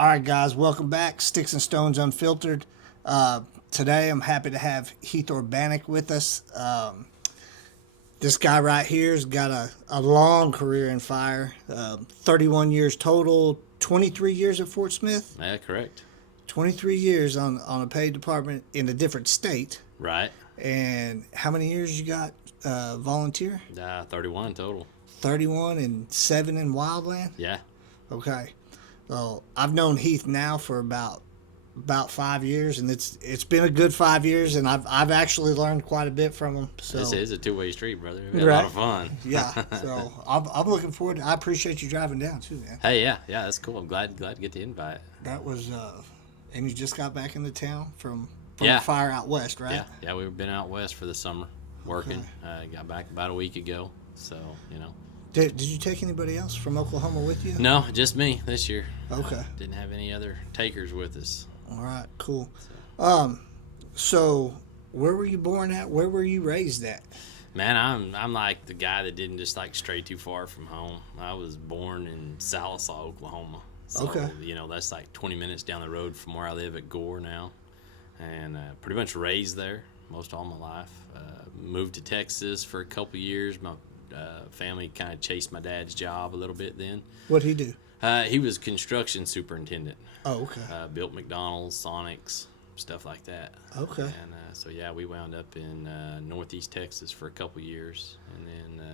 All right, guys, welcome back. Sticks and Stones Unfiltered. Today, I'm happy to have Heath with us. This guy right here has got a long career in fire, 31 years total, 23 years at Fort Smith. Yeah, correct. 23 years on a paid department in a different state. Right. And how many years you got volunteer? 31 total. 31 and 7 in wildland? Yeah. Okay. Well, I've known Heath now for about 5 years, and it's been a good 5 years, and I've actually learned quite a bit from him. So This is a two-way street, brother. We had Right. a lot of fun. Yeah. So I'm looking forward to. I appreciate you driving down too, man. Hey, yeah, that's cool. I'm glad to get the invite. That was and you just got back into town from Yeah. the fire out west, right? Yeah, we've been out west for the summer working. Got back about a week ago, so Did you take anybody else from Oklahoma with you? No, just me this year. Okay. Didn't have any other takers with us. All right. Cool. So where were you born at? Where were you raised at? Man, I'm like the guy that didn't just like stray too far from home. I was born in Sallisaw, Oklahoma. So, Okay. That's like 20 minutes down the road from where I live at Gore now. And pretty much raised there most all my life. Moved to Texas for a couple years. My family kind of chased my dad's job a little bit then. What'd he do? He was construction superintendent. Oh, okay. Built McDonald's, Sonics, stuff like that. Okay. And so we wound up in Northeast Texas for a couple years, and then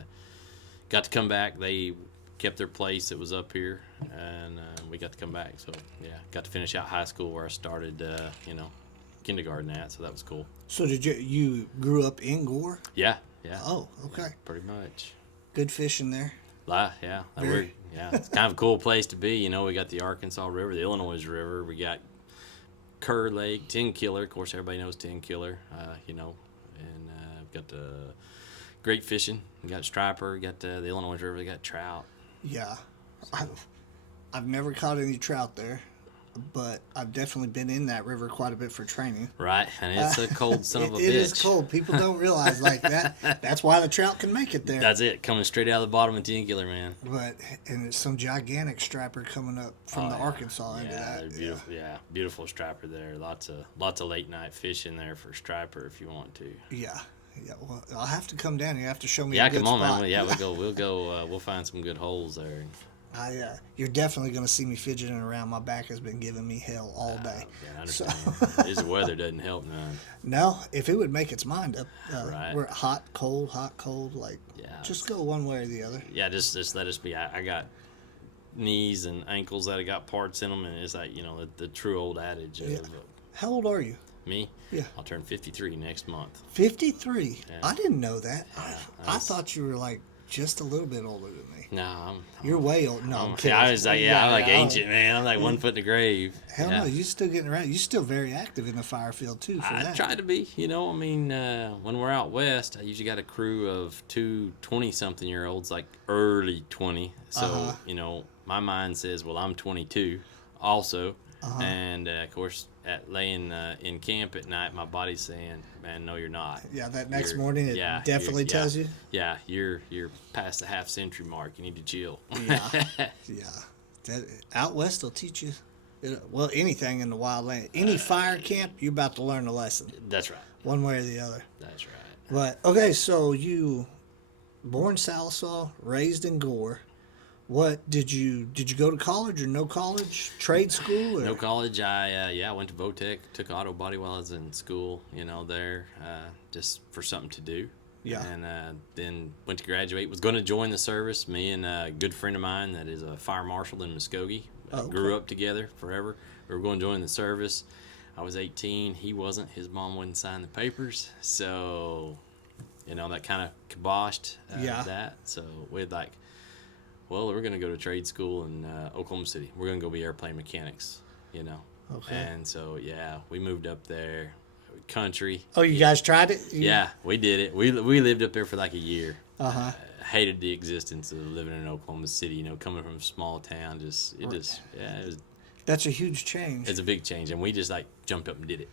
got to come back. They kept their place that was up here, and we got to come back. So got to finish out high school where I started, kindergarten at. So that was cool. So did you grew up in Gore? Yeah. Oh, okay. Pretty much. Good fishing there. Yeah. It's kind of a cool place to be. We got the Arkansas River, the Illinois River. We got Kerr Lake, Ten Killer. Of course, everybody knows Ten Killer. And got the great fishing. We got striper. Got the Illinois River. We got trout. Yeah. I've never caught any trout there, but I've definitely been in that river quite a bit for training. Right, and it's a cold son of a bitch. It is cold. People don't realize like that. That's why the trout can make it there. That's it, coming straight out of the bottom of Ten Killer, man. And it's some gigantic striper coming up from the Arkansas end of that. They're beautiful. Yeah, beautiful striper there. Lots of late night fishing there for striper if you want to. Yeah. Well, I'll have to come down. You have to show me. Yeah, a good come on, spot. man. Yeah, we'll go. We'll find some good holes there. You're definitely going to see me fidgeting around. My back has been giving me hell all day. I understand. This weather doesn't help none. No, if it would make its mind up, Right. we're hot, cold, like, just go one way or the other. Yeah, just let us be. I got knees and ankles that have got parts in them, and it's like, the true old adage of How old are you? me. Yeah. I'll turn 53 next month. 53? Yeah. I didn't know that. I thought you were, like, just a little bit older than me. No, You're way old. No, I'm kidding. I was like, I'm like ancient, man. I'm like 1 foot in the grave. Hell no, you're still getting around. You're still very active in the fire field, too, for I that. try to be, when we're out west, I usually got a crew of two 20-something-year-olds, like early 20. So, my mind says, well, I'm 22 also. And, of course, at laying in camp at night, my body's saying, man, no, you're not. Yeah, that next morning, it definitely tells you. Yeah, you're past the half-century mark. You need to chill. Yeah. Out west will teach you, anything in the wild land. Any fire camp, you're about to learn a lesson. That's right. One way or the other. That's right. But, okay, so you born Sallisaw, raised in Gore. What did you go to college or no college? Trade school? Or? No college. I went to Votech, took auto body while I was in school, there, just for something to do. Yeah. And then went to graduate. Was going to join the service. Me and a good friend of mine that is a fire marshal in Muskogee. Grew up together forever. We were going to join the service. I was 18. He wasn't. His mom wouldn't sign the papers. So, that kind of kiboshed that. So we'd like, well, we're going to go to trade school in Oklahoma City. We're going to go be airplane mechanics, Okay. And so, we moved up there, country. Oh, you guys tried it? Yeah, we did it. We lived up there for like a year. Uh-huh. Hated the existence of living in Oklahoma City, coming from a small town. That's a huge change. It's a big change, and we just like jumped up and did it.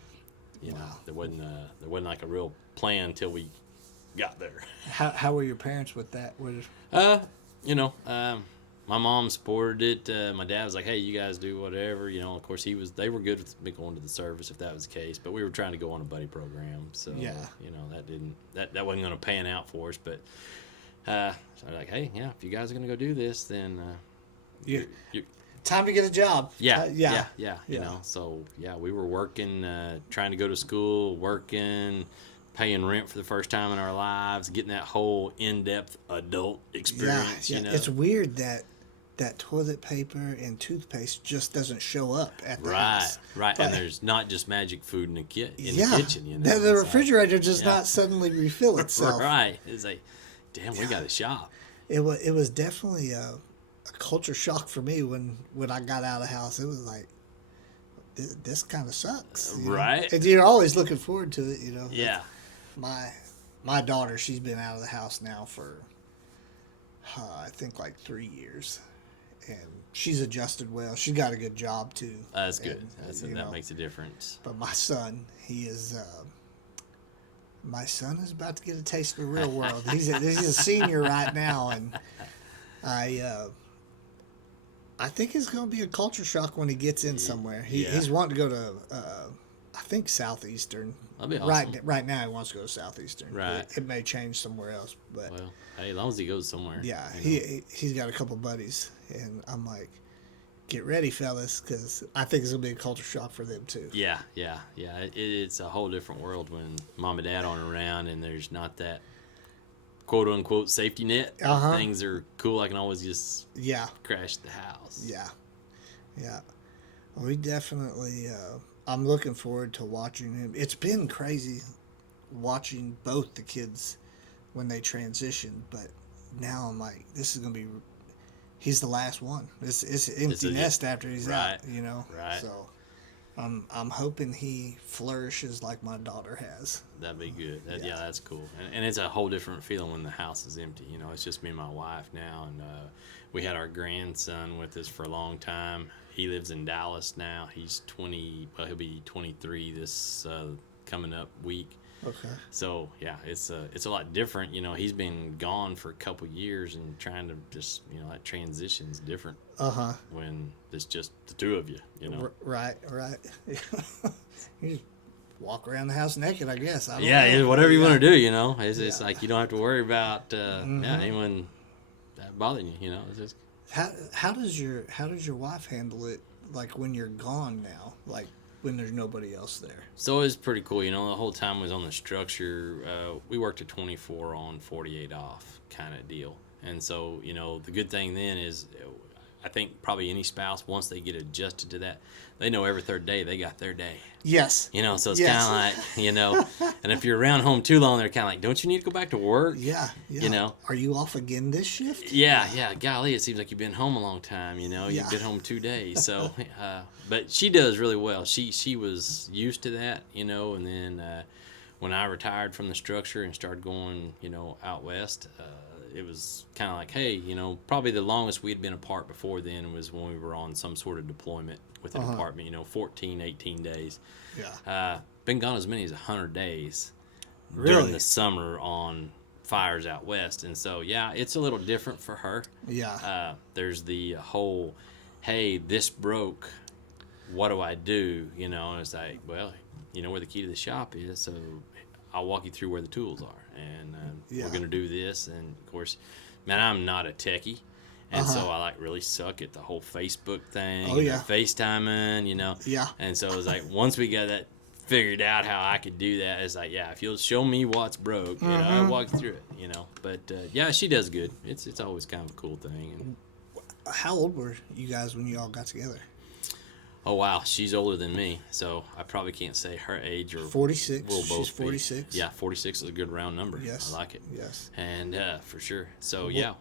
Wow. There wasn't like a real plan until we got there. How were your parents with that? My my mom supported it. My dad was like, "Hey, you guys do whatever." You know, of course, they were good with me going to the service if that was the case. But we were trying to go on a buddy program, so Yeah. you know that wasn't going to pan out for us. But so I was like, "Hey, yeah, if you guys are going to go do this, then You you're time to get a job. yeah, Yeah. You Yeah. know, so yeah, we were working, trying to go to school, working, paying rent for the first time in our lives, getting that whole in-depth adult experience. Yeah. You know, It's weird that toilet paper and toothpaste just doesn't show up at the right, house. right, But- and there's not just magic food in the Yeah. the kitchen. You know, The It's refrigerator does yeah. not suddenly refill like, itself. right. It's like, damn, we got to shop. It was definitely a culture shock for me when I got out of the house. It was like, this kind of sucks, you know? Right. And you're always looking forward to it, you know. Yeah, My daughter, she's been out of the house now for I think like 3 years, and she's adjusted well. She got a good job too. that's good. And, That makes a difference. But my son, he is. My son is about to get a taste of the real world. He's a senior right now, and I think it's going to be a culture shock when he gets in somewhere. Yeah. He's wanting to go to, I think, Southeastern. That'd be awesome. Right now, he wants to go to Southeastern. Right. It may change somewhere else, but Well, hey, as long as he goes somewhere. yeah, you know. he's got a couple buddies, and I'm like, get ready, fellas, because I think it's going to be a culture shock for them too. Yeah. It's a whole different world when mom and dad aren't around and there's not that quote unquote safety net. Uh-huh. Things are cool. I can always just Yeah. crash the house. Yeah. Well, we definitely. I'm looking forward to watching him. It's been crazy watching both the kids when they transitioned, but now I'm like, this is gonna be. He's the last one. It's an empty nest after he's right, out. You know. right. So, I'm hoping he flourishes like my daughter has. That'd be good. Yeah. That's cool. And it's a whole different feeling when the house is empty. You know, it's just me and my wife now. And we had our grandson with us for a long time. He lives in Dallas now. He's 20. Well, he'll be 23 this coming up week. Okay. So yeah, it's a lot different. You know, he's been gone for a couple years and trying to just, you know, that transition's different when it's just the two of you. You know. Right. You just walk around the house naked, I guess. I don't Yeah, know. whatever you want to do, you know. It's Yeah. like you don't have to worry about anyone bothering you. You know, it's just How does your wife handle it, like when you're gone now, like when there's nobody else there? so it's pretty cool. You know, the whole time was on the structure. We worked a 24 on, 48 off kind of deal, and so you know the good thing then is, I think probably any spouse once they get adjusted to that, they know every third day they got their day. Yes. You know, so it's Yes. kind of like, you know, and if you're around home too long, they're kind of like, don't you need to go back to work? Yeah. You know. Are you off again this shift? Yeah. Golly, it seems like you've been home a long time. You know, Yeah. you've been home 2 days. So, but she does really well. She was used to that, you know. And then when I retired from the structure and started going, you know, out west, it was kind of like, hey, you know, probably the longest we had been apart before then was when we were on some sort of deployment with a department. You know, 14, 18 days. Yeah. Been gone as many as 100 days Really? during the summer on fires out west, and so yeah, it's a little different for her. Yeah. There's the whole, hey, this broke, what do I do? You know, and it's like, well, you know where the key to the shop is, so I'll walk you through where the tools are, and Yeah. we're gonna do this. And of course, man, I'm not a techie. And so I like really suck at the whole Facebook thing, Oh, yeah. FaceTiming, you know. Yeah. And so it was like once we got that figured out how I could do that, it's like, yeah, if you'll show me what's broke, you know, I'll walk through it, you know. But yeah, she does good. It's always kind of a cool thing. And, How old were you guys when you all got together? oh wow, she's older than me, so I probably can't say her age, or 46. we'll both She's 46. be. Yeah, 46 is a good round number. Yes. I like it. Yes. And for sure. So yeah.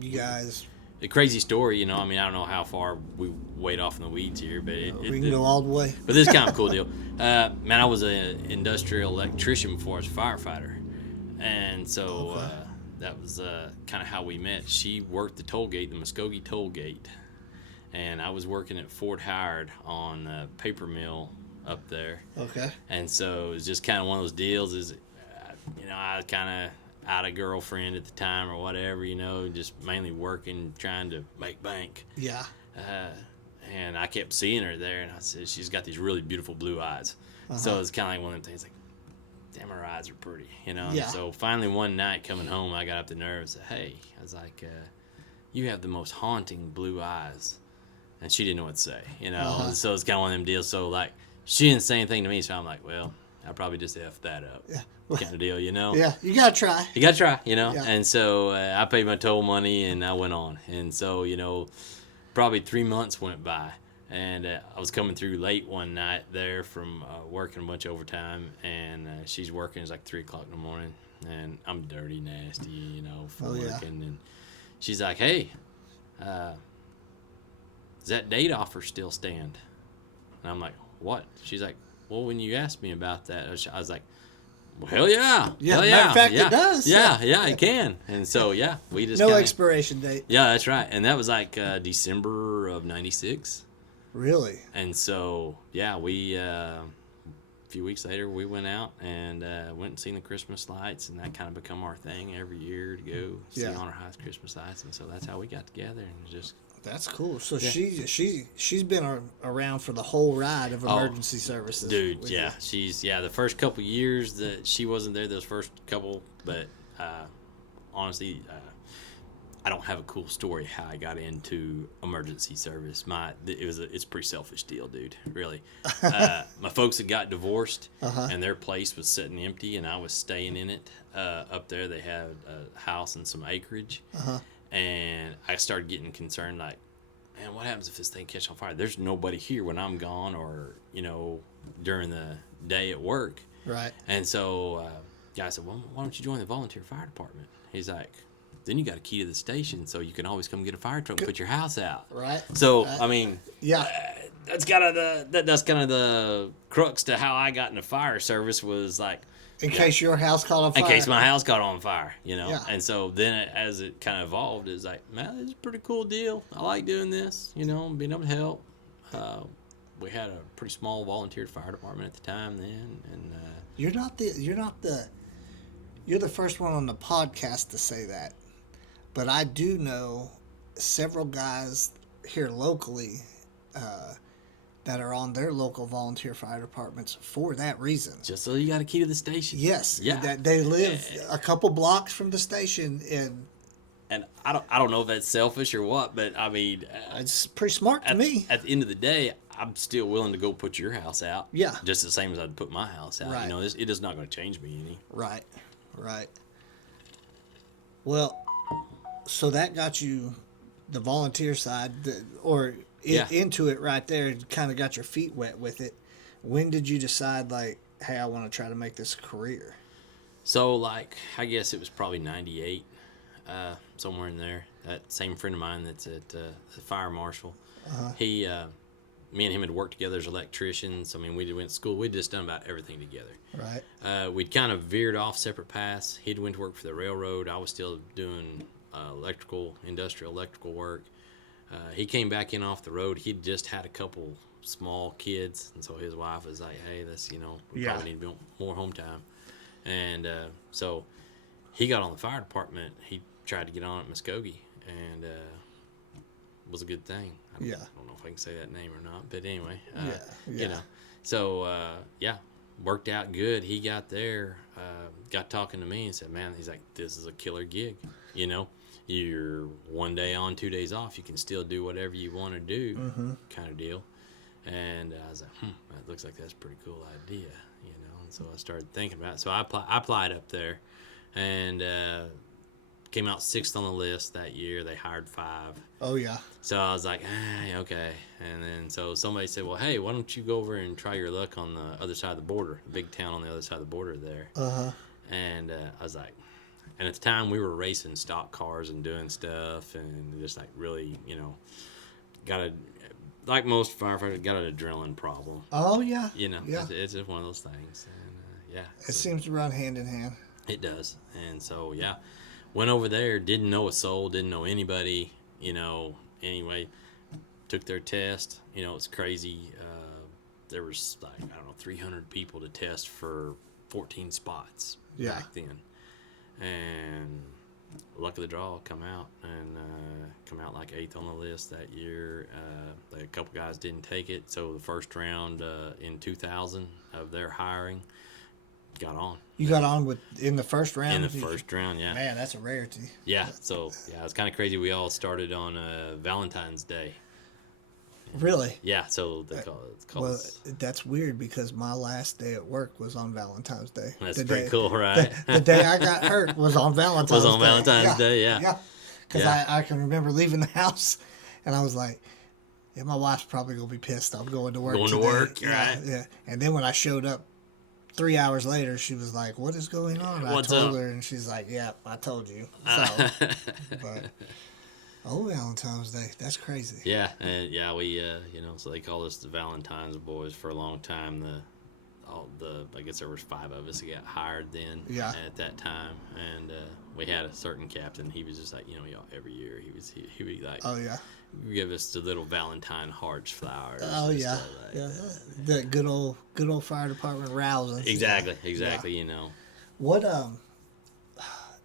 You guys. A crazy story, you know. I mean, I don't know how far we wade off in the weeds here, but We can go all the way. But this is kind of a cool deal. Man, I was an industrial electrician before I was a firefighter, and so that was kind of how we met. She worked the toll gate, the Muskogee toll gate, and I was working at Fort Howard on a paper mill up there. Okay. And so it was just kind of one of those deals. Is you know, I kind of out a girlfriend at the time or whatever, you know, just mainly working, trying to make bank. Yeah. And I kept seeing her there, and I said, she's got these really beautiful blue eyes. So it's kind of like one of the things, like, damn, her eyes are pretty, you know? Yeah. So finally one night coming home, I got up the nerve and said, hey, I was like, you have the most haunting blue eyes. And she didn't know what to say, you know? So it's kind of one of them deals. So, like, she didn't say anything to me, so I'm like, well, I probably just F that up. Yeah. Kind of deal, you know? Yeah, you gotta try. You gotta try, you know? Yeah. And so I paid my toll money and I went on. And so, you know, probably 3 months went by. And I was coming through late one night there from working a bunch of overtime. And she's working, it's like 3 o'clock in the morning. And I'm dirty, nasty, you know, from working. And she's like, hey, does that date offer still stand? And I'm like, what? She's like, well, when you asked me about that, I was like, well, hell yeah. Yeah, hell matter yeah. of fact, yeah. it does. Yeah, it can. And so, yeah, we just No kinda, expiration date. yeah, that's right. And that was like December of 96. Really? And so, yeah, we, a few weeks later, we went out and went and seen the Christmas lights. And that kind of become our thing every year to go see on our highest Christmas lights. And so that's how we got together. And just... That's cool. So she's been around for the whole ride of emergency services. Dude, yeah. She's, the first couple years that she wasn't there, those first couple, but honestly, I don't have a cool story how I got into emergency service. It's a pretty selfish deal, dude, really. My folks had got divorced, and their place was sitting empty, and I was staying in it. Up there, they had a house and some acreage. And I started getting concerned, like, man, what happens if this thing catches on fire? There's nobody here when I'm gone or, you know, during the day at work. Right. And so guy said, well, why don't you join the volunteer fire department? He's like, then you got a key to the station, so you can always come get a fire truck and put your house out. Right. So, I mean, yeah. That's kind of the crux to how I got into fire service was like, in case your house caught on fire. in case my house caught on fire, you know. Yeah. And so then as it kind of evolved, it's like, man, this is a pretty cool deal. I like doing this, you know, being able to help. We had a pretty small volunteer fire department at the time then, and you're the first one on the podcast to say that, but I do know several guys here locally that are on their local volunteer fire departments for that reason. Just so you got a key to the station. Yes. Yeah. That they live a couple blocks from the station, and I don't know if that's selfish or what, but I mean, it's pretty smart to me. At the end of the day, I'm still willing to go put your house out. Yeah. Just the same as I'd put my house out. Right. You know, it is not going to change me any. Right. Well, so that got you the volunteer side, into it right there. Kind of got your feet wet with it. When did you decide, like, hey, I want to try to make this a career? So, like, I guess it was probably 98, somewhere in there. That same friend of mine that's at the fire marshal, me and him had worked together as electricians. I mean, we went to school. We'd just done about everything together. Right. We'd kind of veered off separate paths. He'd went to work for the railroad. I was still doing industrial electrical work. He came back in off the road. He'd just had a couple small kids, and so his wife was like, hey, we probably need more home time. And so he got on the fire department. He tried to get on at Muskogee, and it was a good thing. I don't know if I can say that name or not, but anyway, you know. So, worked out good. He got there, got talking to me and said, man, he's like, this is a killer gig, you know. You're 1 day on, 2 days off. You can still do whatever you want to do, kind of deal. And I was like, that looks like that's a pretty cool idea, you know. And so I started thinking about it. So I applied up there, and came out 6th on the list that year. They hired 5. Oh, yeah. So I was like, okay. And then so somebody said, well, hey, why don't you go over and try your luck on the other side of the border, the big town on the other side of the border there. And I was like, and at the time we were racing stock cars and doing stuff and just like really, you know, like most firefighters, got an adrenaline problem. Oh, yeah. You know, it's just one of those things. And It seems to run hand in hand. It does. And so, went over there, didn't know a soul, didn't know anybody, you know, anyway, took their test. You know, it's crazy. There was, like, I don't know, 300 people to test for 14 spots back then. and luck of the draw, come out like 8th on the list that year. A couple guys didn't take it, so the first round in 2000 of their hiring got on. You got on in the first round? In the first round, yeah. Man, that's a rarity. Yeah, so yeah, it's kind of crazy. We all started on Valentine's Day. Really? Yeah, so they call Well, that's weird because my last day at work was on Valentine's Day. That's pretty cool, right? The day I got hurt was on Valentine's Day. Was on Valentine's Day, yeah. Yeah. Because I can remember leaving the house and I was like, yeah, my wife's probably going to be pissed. I'm going to work Going today. to work, yeah, right? Yeah. And then when I showed up 3 hours later, she was like, what is going on? What's I told up? her, and she's like, yeah, I told you. So, but, Valentine's Day. That's crazy. Yeah, and we so they called us the Valentine's Boys for a long time. I guess there was 5 of us that got hired then. Yeah. At that time, and we had a certain captain. He was just like, y'all, every year he would be like, Oh yeah. give us the little Valentine hearts flowers. Oh and yeah. stuff like Yeah. that. The good old fire department rousing. Exactly. Yeah. What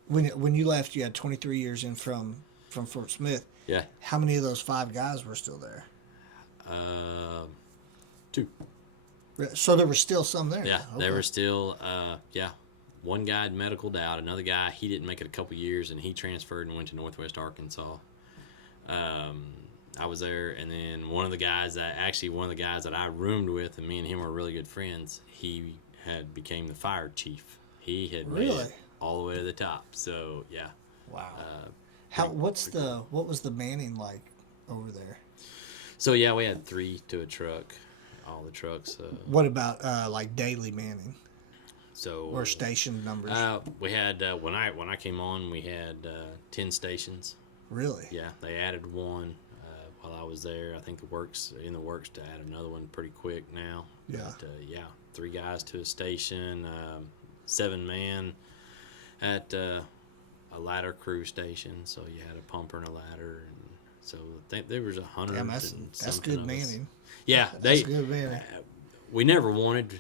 when you left, you had 23 years in from Fort Smith. Yeah. How many of those 5 guys were still there? 2. So there were still some there. Yeah, Okay. there were still, one guy had medicaled out. Another guy, he didn't make it a couple years, and he transferred and went to Northwest Arkansas. I was there, and then one of the guys that I roomed with, and me and him were really good friends, he had became the fire chief. He had made Really? it all the way to the top. So, yeah. Wow. What was the manning like over there? So, yeah, we had 3 to a truck. All the trucks. What about like daily manning So or station numbers? We had when I came on, we had 10 stations. Really? Yeah, they added one while I was there. I think in the works to add another one pretty quick now. Yeah. But, 3 guys to a station, 7 man at a ladder crew station. So you had a pumper and a ladder, and so I think there was 100. Damn, that's good manning. Yeah, That's good manning. we never wanted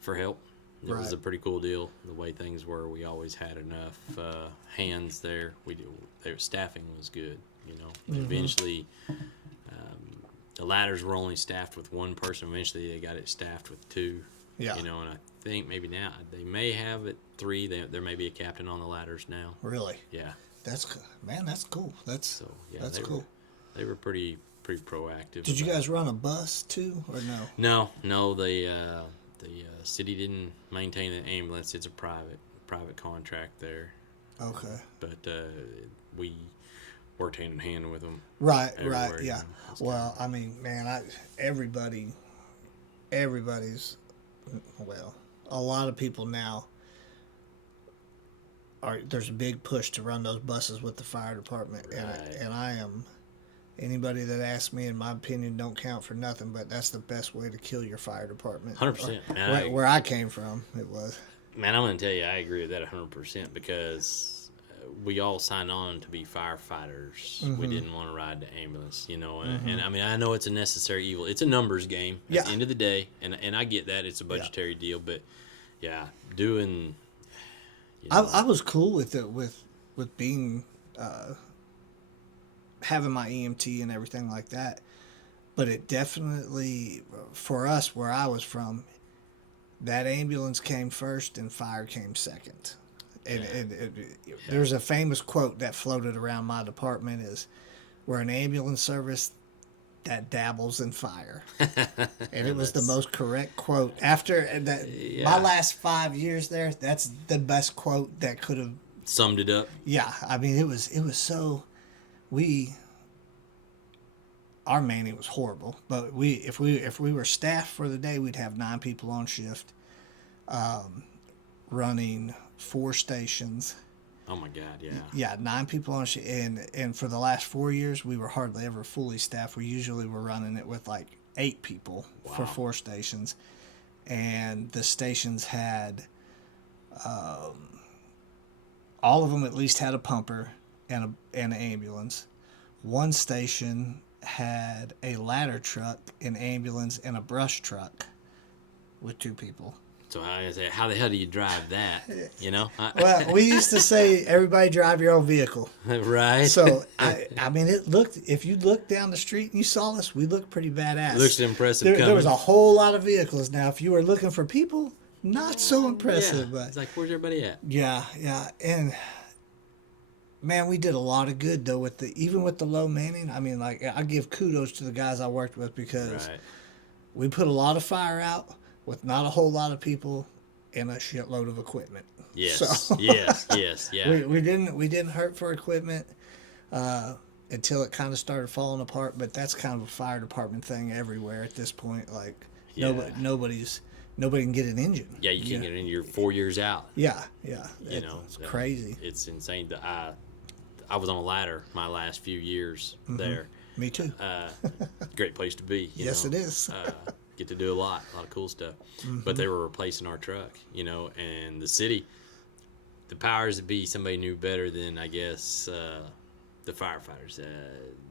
for help. It was Right. a pretty cool deal the way things were. We always had enough hands there. Their staffing was good. Mm-hmm. Eventually, the ladders were only staffed with 1 person. Eventually, they got it staffed with 2. Yeah. And I think maybe now they may have it 3. There may be a captain on the ladders now. Really? Yeah. That's cool. That's cool. They were pretty proactive. Did you guys run a bus too, or no? No. The city didn't maintain an ambulance. It's a private contract there. Okay. But we worked hand in hand with them. Right. everywhere, Yeah. Well, I mean, man, everybody's well, a lot of people now there's a big push to run those buses with the fire department, Right. and I am. Anybody that asks me, in my opinion, don't count for nothing. But that's the best way to kill your fire department. 100%. Where I came from, it was. Man, I'm going to tell you, I agree with that 100% because we all signed on to be firefighters. Mm-hmm. We didn't want to ride the ambulance, and I mean, I know it's a necessary evil. It's a numbers game at the end of the day, and I get that it's a budgetary deal, but yeah, doing. I was cool with it with being having my EMT and everything like that, but it definitely for us where I was from, that ambulance came first and fire came second. And there's a famous quote that floated around my department is, "We're an ambulance service that dabbles in fire," and it was the most correct quote. After that, my last 5 years there, that's the best quote that could have summed it up. Yeah, I mean it was so. Our manning was horrible, but if we were staffed for the day, we'd have 9 people on shift, running 4 stations. Oh my God, yeah. Yeah, 9 people on shift, and for the last 4 years, we were hardly ever fully staffed. We usually were running it with like 8 people for 4 stations, and the stations had, all of them at least had a pumper and an ambulance. One station had a ladder truck, an ambulance, and a brush truck with 2 people. So I say, how the hell do you drive that? You know? Well, we used to say everybody drive your own vehicle. Right? So I mean, it looked. If you looked down the street and you saw us, we looked pretty badass. Looks impressive There was coming. a whole lot of vehicles. Now, if you were looking for people, not so impressive. Yeah. But It's like, where's everybody at? yeah, and man, we did a lot of good though with even with the low manning. I mean, like I give kudos to the guys I worked with because Right. we put a lot of fire out with not a whole lot of people and a shitload of equipment. Yes. So, Yes. Yeah. we didn't hurt for equipment until it kind of started falling apart. But that's kind of a fire department thing everywhere at this point. Like Yeah. nobody can get an engine. Yeah, you can't get in. You're 4 years out. Yeah. You know, It's crazy. It's insane. I was on a ladder my last few years there. Me too. Great place to be. Yes, know. it is. Get to do a lot of cool stuff. But they were replacing our truck, you know, and the city, the powers that be, somebody knew better than, I guess, the firefighters.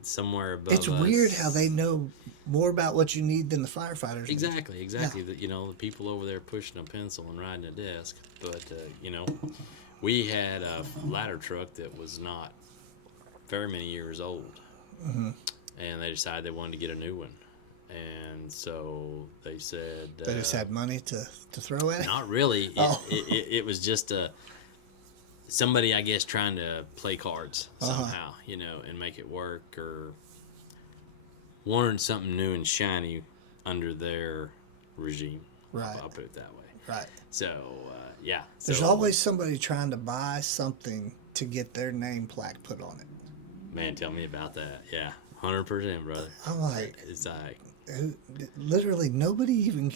Somewhere above It's us. weird how they know more about what you need than the firefighters. do. Exactly. You know, the people over there pushing a pencil and riding a desk. But, you know, we had a ladder truck that was not very many years old. And they decided they wanted to get a new one. And so they said... They just had money to throw at it? Not really. Oh. It was just somebody, I guess, trying to play cards somehow, you know, and make it work, or wanted something new and shiny under their regime. Right. I'll put it that way. Right. So, yeah. There's So, always somebody trying to buy something to get their name plaque put on it. Man, tell me about that. Yeah, 100%, brother. I'm like, It's like... literally nobody even...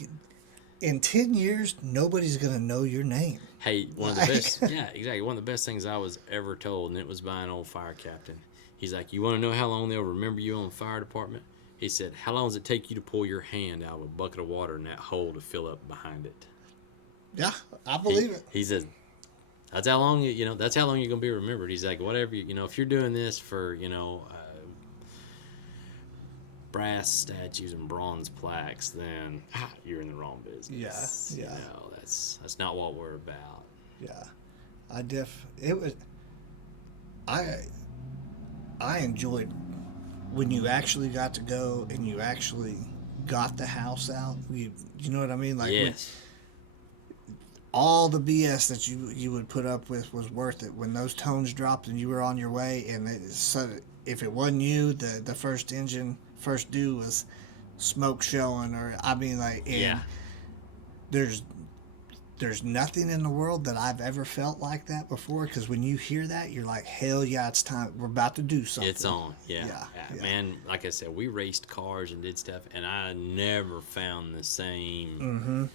In 10 years, nobody's going to know your name. Hey, one of the best, yeah, exactly. One of the best things I was ever told, and it was by an old fire captain. He's like, you want to know how long they'll remember you on the fire department? He said, how long does it take you to pull your hand out of a bucket of water in that hole to fill up behind it? Yeah, I believe it. He says, that's how long, that's how long you're going to be remembered. He's like, whatever, if you're doing this for, brass statues and bronze plaques, then you're in the wrong business. Yeah. That's not what we're about. Yeah, I enjoyed when you actually got to go and you actually got the house out. You know what I mean? Like Yes. all the BS that you would put up with was worth it when those tones dropped and you were on your way. And if it wasn't you, the first due was smoke showing, or I mean, like, and Yeah. there's nothing in the world that I've ever felt like that before, because when you hear that, you're like, hell yeah, it's time. We're about to do something. It's on. Yeah. Yeah. Man, like I said, we raced cars and did stuff, and I never found the same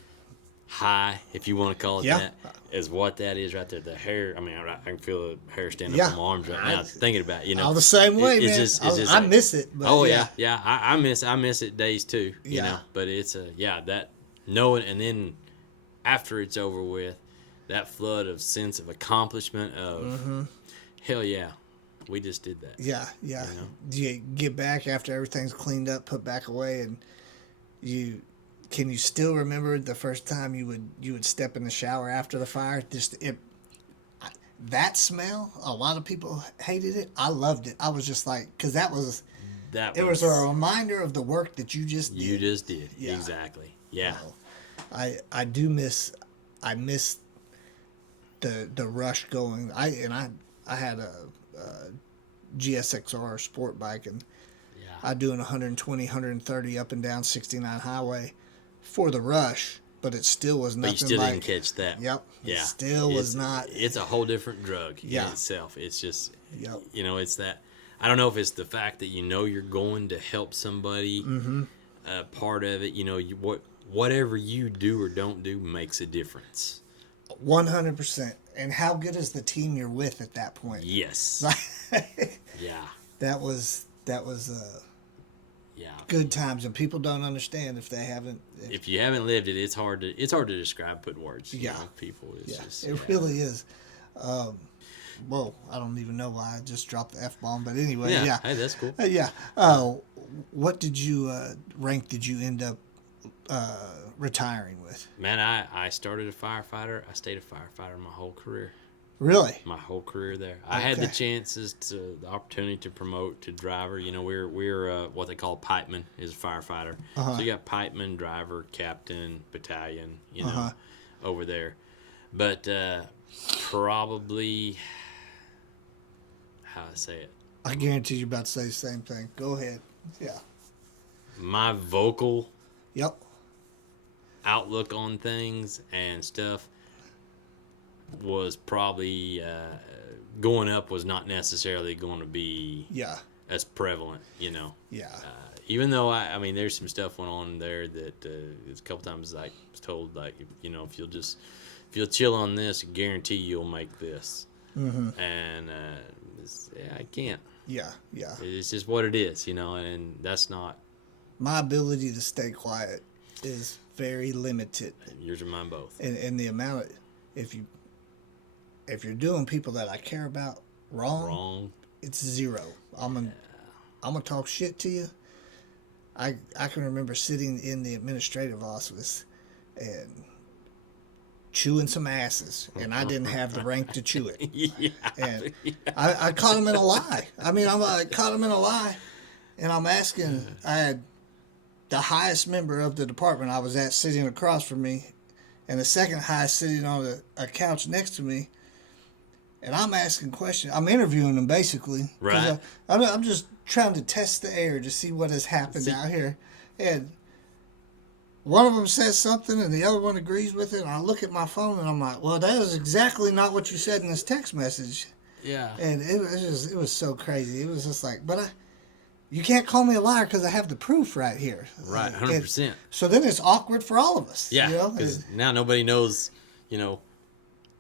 high, if you want to call it Yeah. that, as what that is right there. The hair, I mean, I can feel the hair standing Yeah. up on my arms right now thinking about it. I'm the same way, man. I like, miss it. But oh, yeah. I miss it days too, you Yeah. know. But it's that knowing, and then after it's over with, that flood of sense of accomplishment of hell yeah, we just did that. Yeah. You know? Do you get back after everything's cleaned up, put back away, and can you still remember the first time you would step in the shower after the fire? That smell. A lot of people hated it. I loved it. I was just like, because it was a reminder of the work that you just did. You just did. Yeah. Exactly. Yeah. I miss the rush going. I had a GSXR sport bike, and I doing 120, 130 up and down 69 highway for the rush, but it still was nothing. But you still like, didn't catch that. Yep. Yeah. It still was not. It's a whole different drug in Yeah. itself. It's just, Yep. it's that. I don't know if it's the fact that you're going to help somebody. Part of it, whatever you do or don't do makes a difference. 100%. And how good is the team you're with at that point? Yes. Yeah. That was Yeah. good times, and people don't understand if they haven't. If you haven't lived it, it's hard to describe, put words. Yeah. People. It's just, it really is. Well, I don't even know why I just dropped the F-bomb, but anyway, yeah. Hey, that's cool. Yeah. What did you rank did you end up retiring with? Man, I started a firefighter. I stayed a firefighter my whole career. Really? My whole career there. I had the Okay. the opportunity to promote to driver. You know, we're what they call pipeman is a firefighter. So you got pipeman, driver, captain, battalion. You know, over there. But probably how I say it. I guarantee you're about to say the same thing. Go ahead. Yeah. My vocal Yep. outlook on things and stuff was probably going up was not necessarily going to be Yeah. as prevalent, you know. Yeah. Even though I mean, there's some stuff went on there that a couple times I was told, like, you know, if you'll chill on this, I guarantee you'll make this. Mm-hmm. And I can't. Yeah. Yeah. It's just what it is, you know, and that's not. My ability to stay quiet is very limited. Yours and mine both. And the amount of, if you're doing people that I care about wrong. It's zero. I'm gonna talk shit to you. I can remember sitting in the administrative office and chewing some asses, and I didn't have the rank to chew it. Yeah. And I caught him in a lie. I mean, I caught him in a lie, and I'm asking. I had the highest member of the department I was at sitting across from me, and the second highest sitting on a couch next to me. And I'm asking questions. I'm interviewing them basically. Right. I'm just trying to test the air to see what has happened out here. And one of them says something and the other one agrees with it. And I look at my phone and I'm like, well, that is exactly not what you said in this text message. Yeah. And it was so crazy. It was just like, you can't call me a liar because I have the proof right here. Right, 100%. So then it's awkward for all of us. Yeah, You know? because now nobody knows, you know,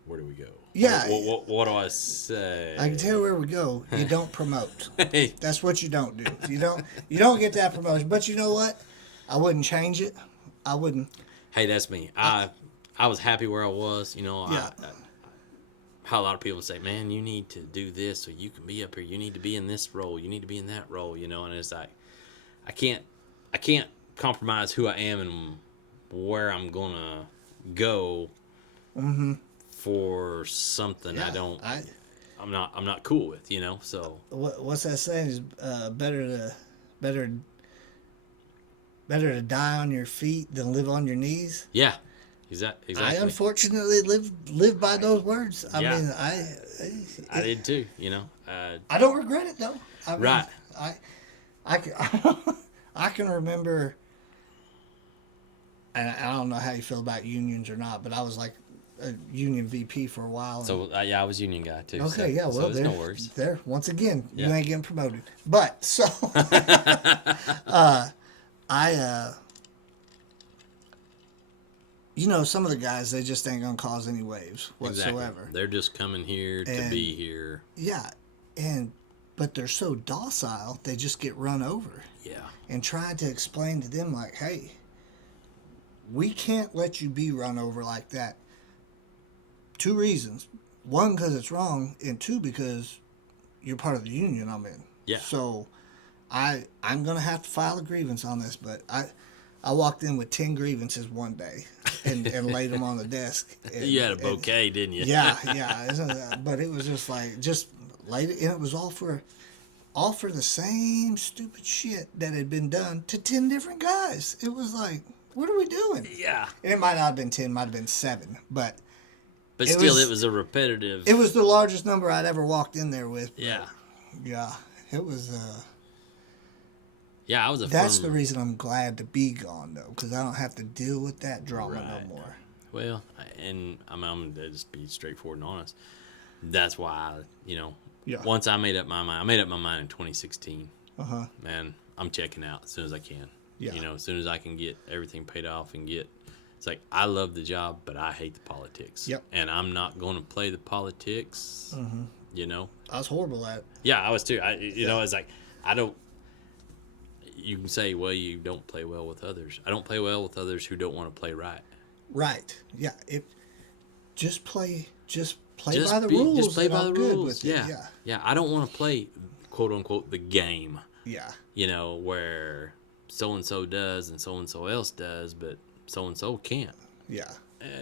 where do we go? Yeah. What do I say? I can tell where we go. You don't promote. Hey. That's what you don't do. You don't get that promotion. But you know what? I wouldn't change it. I wouldn't. Hey, that's me. I was happy where I was. You know, Yeah. how a lot of people say, man, you need to do this so you can be up here. You need to be in this role. You need to be in that role. You know, and it's like, I can't compromise who I am and where I'm gonna go. Mm-hmm. For something I'm not cool with, you know. So what's that saying? Is better to die on your feet than live on your knees. Yeah, exactly. I unfortunately live by those words. I mean, I did too. You know, I don't regret it though. I mean, right. I can remember, and I don't know how you feel about unions or not, but I was like a union VP for a while. So I was union guy too. Okay, so, yeah, well, so there's no worries. There, once again, Yeah. you ain't getting promoted. But so, some of the guys, they just ain't gonna cause any waves whatsoever. Exactly. They're just coming here to be here. Yeah, but they're so docile, they just get run over. Yeah. And trying to explain to them like, hey, we can't let you be run over like that. 2 reasons. 1, because it's wrong, and 2, because you're part of the union I'm in. Yeah. So I'm going to have to file a grievance on this, but I walked in with 10 grievances one day and laid them on the desk. And, You had a bouquet, didn't you? Yeah. But it was just like, just laid it, and it was all for the same stupid shit that had been done to 10 different guys. It was like, what are we doing? Yeah. And it might not have been 10, might have been 7, but it was a repetitive. It was the largest number I'd ever walked in there with. Yeah. Yeah. It was. Yeah, I was That's the reason I'm glad to be gone though, because I don't have to deal with that drama no more. Well, and I'm gonna just be straightforward and honest. That's why once I made up my mind. I made up my mind in 2016. Man, I'm checking out as soon as I can. Yeah. You know, as soon as I can get everything paid off and get. It's like, I love the job, but I hate the politics. Yep. And I'm not going to play the politics, you know. I was horrible at it. Yeah, I was too. You know, it's like, I don't, you can say, well, you don't play well with others. I don't play well with others who don't want to play right. Right. Yeah. Just play by the rules. Just play by the rules. Yeah. Yeah. I don't want to play, quote unquote, the game. Yeah. You know, where so and so does and so else does, but so and so can't. Yeah.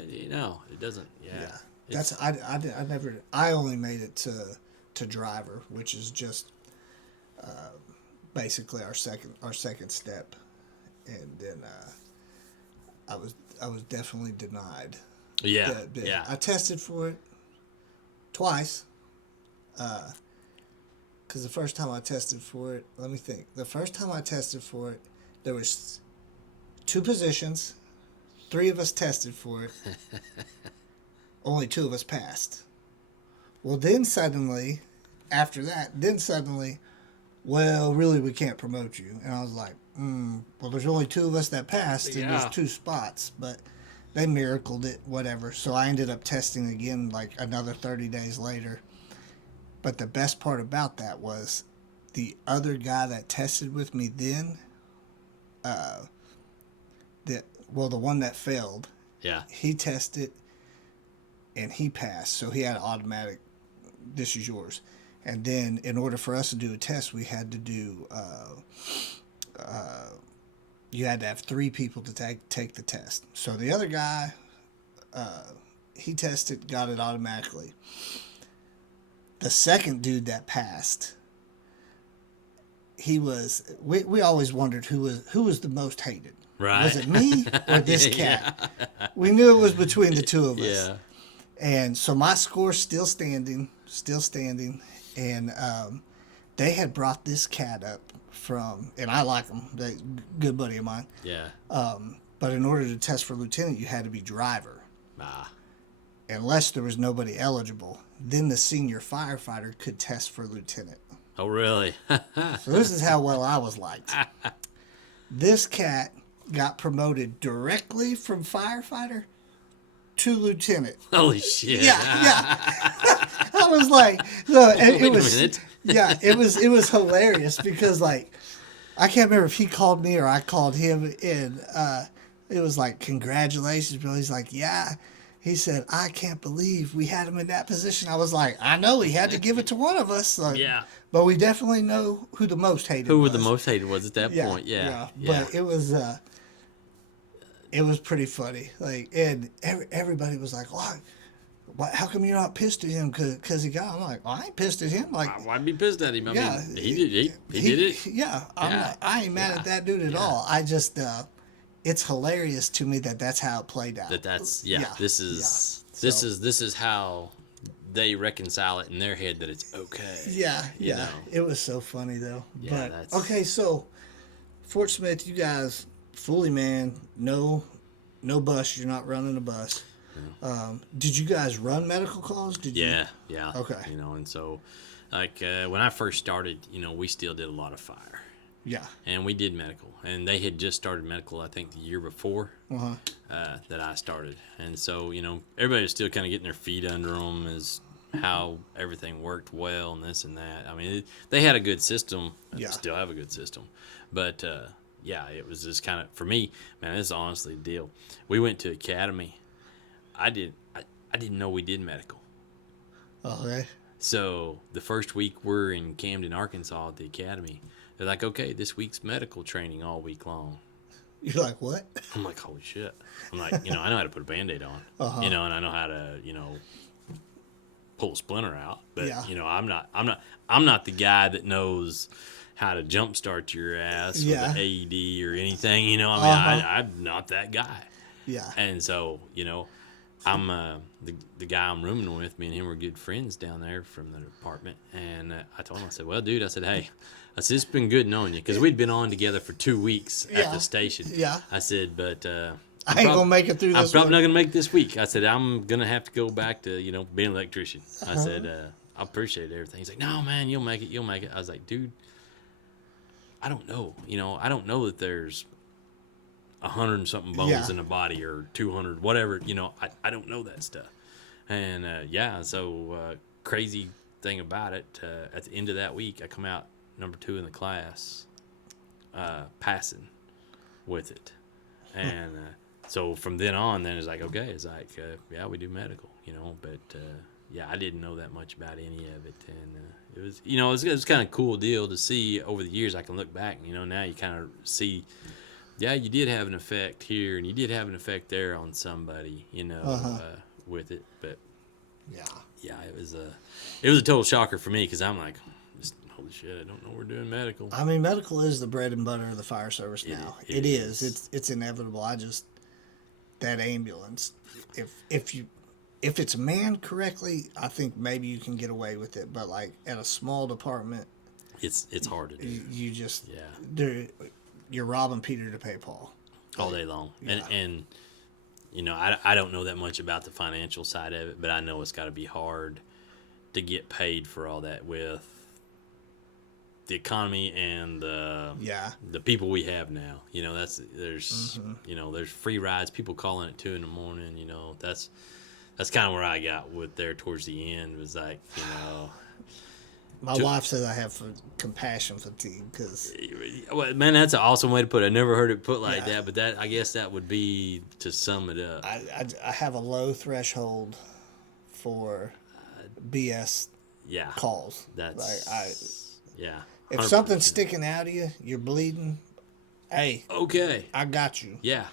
You know, it doesn't. Yeah. Yeah. That's I never I only made it to driver, which is just basically our second step, and then I was definitely denied. Yeah. That. Yeah. I tested for it twice. Because the first time I tested for it, let me think. The first time I tested for it, there was 2 positions. 3 of us tested for it. Only 2 of us passed. Well, then suddenly, after that, well, really, we can't promote you. And I was like, well, there's only 2 of us that passed, and there's 2 spots. But they miracled it, whatever. So I ended up testing again like another 30 days later. But the best part about that was the other guy that tested with me then, the one that failed, Yeah. he tested and he passed. So he had an automatic, this is yours. And then in order for us to do a test, we had to do, you had to have 3 people to take the test. So the other guy, he tested, got it automatically. The second dude that passed, we always wondered who was the most hated. Right. Was it me or this cat? We knew it was between the 2 of us. Yeah. And so my score's still standing. And they had brought this cat up from, and I like him, they good buddy of mine. Yeah. But in order to test for lieutenant, you had to be driver. Ah. Unless there was nobody eligible, then the senior firefighter could test for lieutenant. Oh, really? So this is how well I was liked. This cat got promoted directly from firefighter to lieutenant. Holy shit. Yeah. I was like, no, and Wait it was, a minute. yeah, it was hilarious because like, I can't remember if he called me or I called him, and it was like, congratulations, bro. He's like, yeah. He said, I can't believe we had him in that position. I was like, I know he had to give it to one of us. Like, Yeah. But we definitely know who the most hated Who was. the most hated was at that point. Yeah. But it was pretty funny. Like, and everybody was like, how come you're not pissed at him because he got? I'm like, well, I ain't pissed at him. Like, Why'd be pissed at him? I yeah, mean, he did it. Yeah, I ain't mad at that dude at all. I just, it's hilarious to me that's how it played out. This is how they reconcile it in their head that it's okay. Yeah. You know? It was so funny though. Yeah, but okay, so Fort Smith, you guys fully manned, no bus. You're not running a bus. Yeah. Did you guys run medical calls? Did you? Yeah. Okay. You know, and so like when I first started, you know, we still did a lot of fire. Yeah. And we did medical, and they had just started medical, I think, the year before that I started. And so, you know, everybody was still kind of getting their feet under them as how everything worked well and this and that. I mean, they had a good system. Yeah. Still have a good system. But, yeah, it was just kind of, for me, man, this is honestly the deal. We went to academy. I didn't know we did medical. Okay. So the first week we're in Camden, Arkansas at the academy. They're like, okay, this week's medical training all week long. You're like, what? I'm like, holy shit. I'm like, you know, I know how to put a Band-Aid on, you know, and I know how to, you know, pull a splinter out. But, you know, I'm not the guy that knows how to jumpstart your ass with an AED or anything, you know. I mean, I'm not that guy. Yeah. And so, you know, I'm the guy I'm rooming with, me and him were good friends down there from the department. And I told him, I said, well, dude, I said, hey, I said, it's been good knowing you because we'd been on together for 2 weeks at the station. Yeah. I said, but I ain't going to make it through this I'm probably one. not going to make it this week. I said, I'm going to have to go back to, you know, being an electrician. I said, I appreciate everything. He's like, no, man, you'll make it. I was like, dude, I don't know. You know, I don't know that there's 100 and something bones in the body or 200, whatever. You know, I don't know that stuff. And, so crazy thing about it, at the end of that week, I come out number 2 in the class, passing with it. And so from then on, then it's like, okay, it's like, yeah, we do medical, you know, but yeah, I didn't know that much about any of it, and it was, it was kind of a cool deal to see over the years. I can look back, now you kind of see, yeah, you did have an effect here, and you did have an effect there on somebody, with it. But Yeah. yeah, it was a total shocker for me because I'm like, holy shit, I don't know we're doing medical. I mean, medical is the bread and butter of the fire service now. It is. It's inevitable. That ambulance, if it's manned correctly, I think maybe you can get away with it. But like at a small department, It's hard to do. you just Yeah. you're robbing Peter to pay Paul All day long. Yeah. And I don't know that much about the financial side of it, but I know it's got to be hard to get paid for all that with the economy and the people we have now. There's there's free rides, people calling at 2 a.m. That's kind of where I got with there towards the end, was like, My wife says I have compassion fatigue because well, man, that's an awesome way to put it. I never heard it put like Yeah. that, but I guess that would be to sum it up. I have a low threshold for BS Yeah, calls. that's Like yeah. if 100%. something's sticking out of you, you're bleeding. Hey, Okay, I got you. yeah.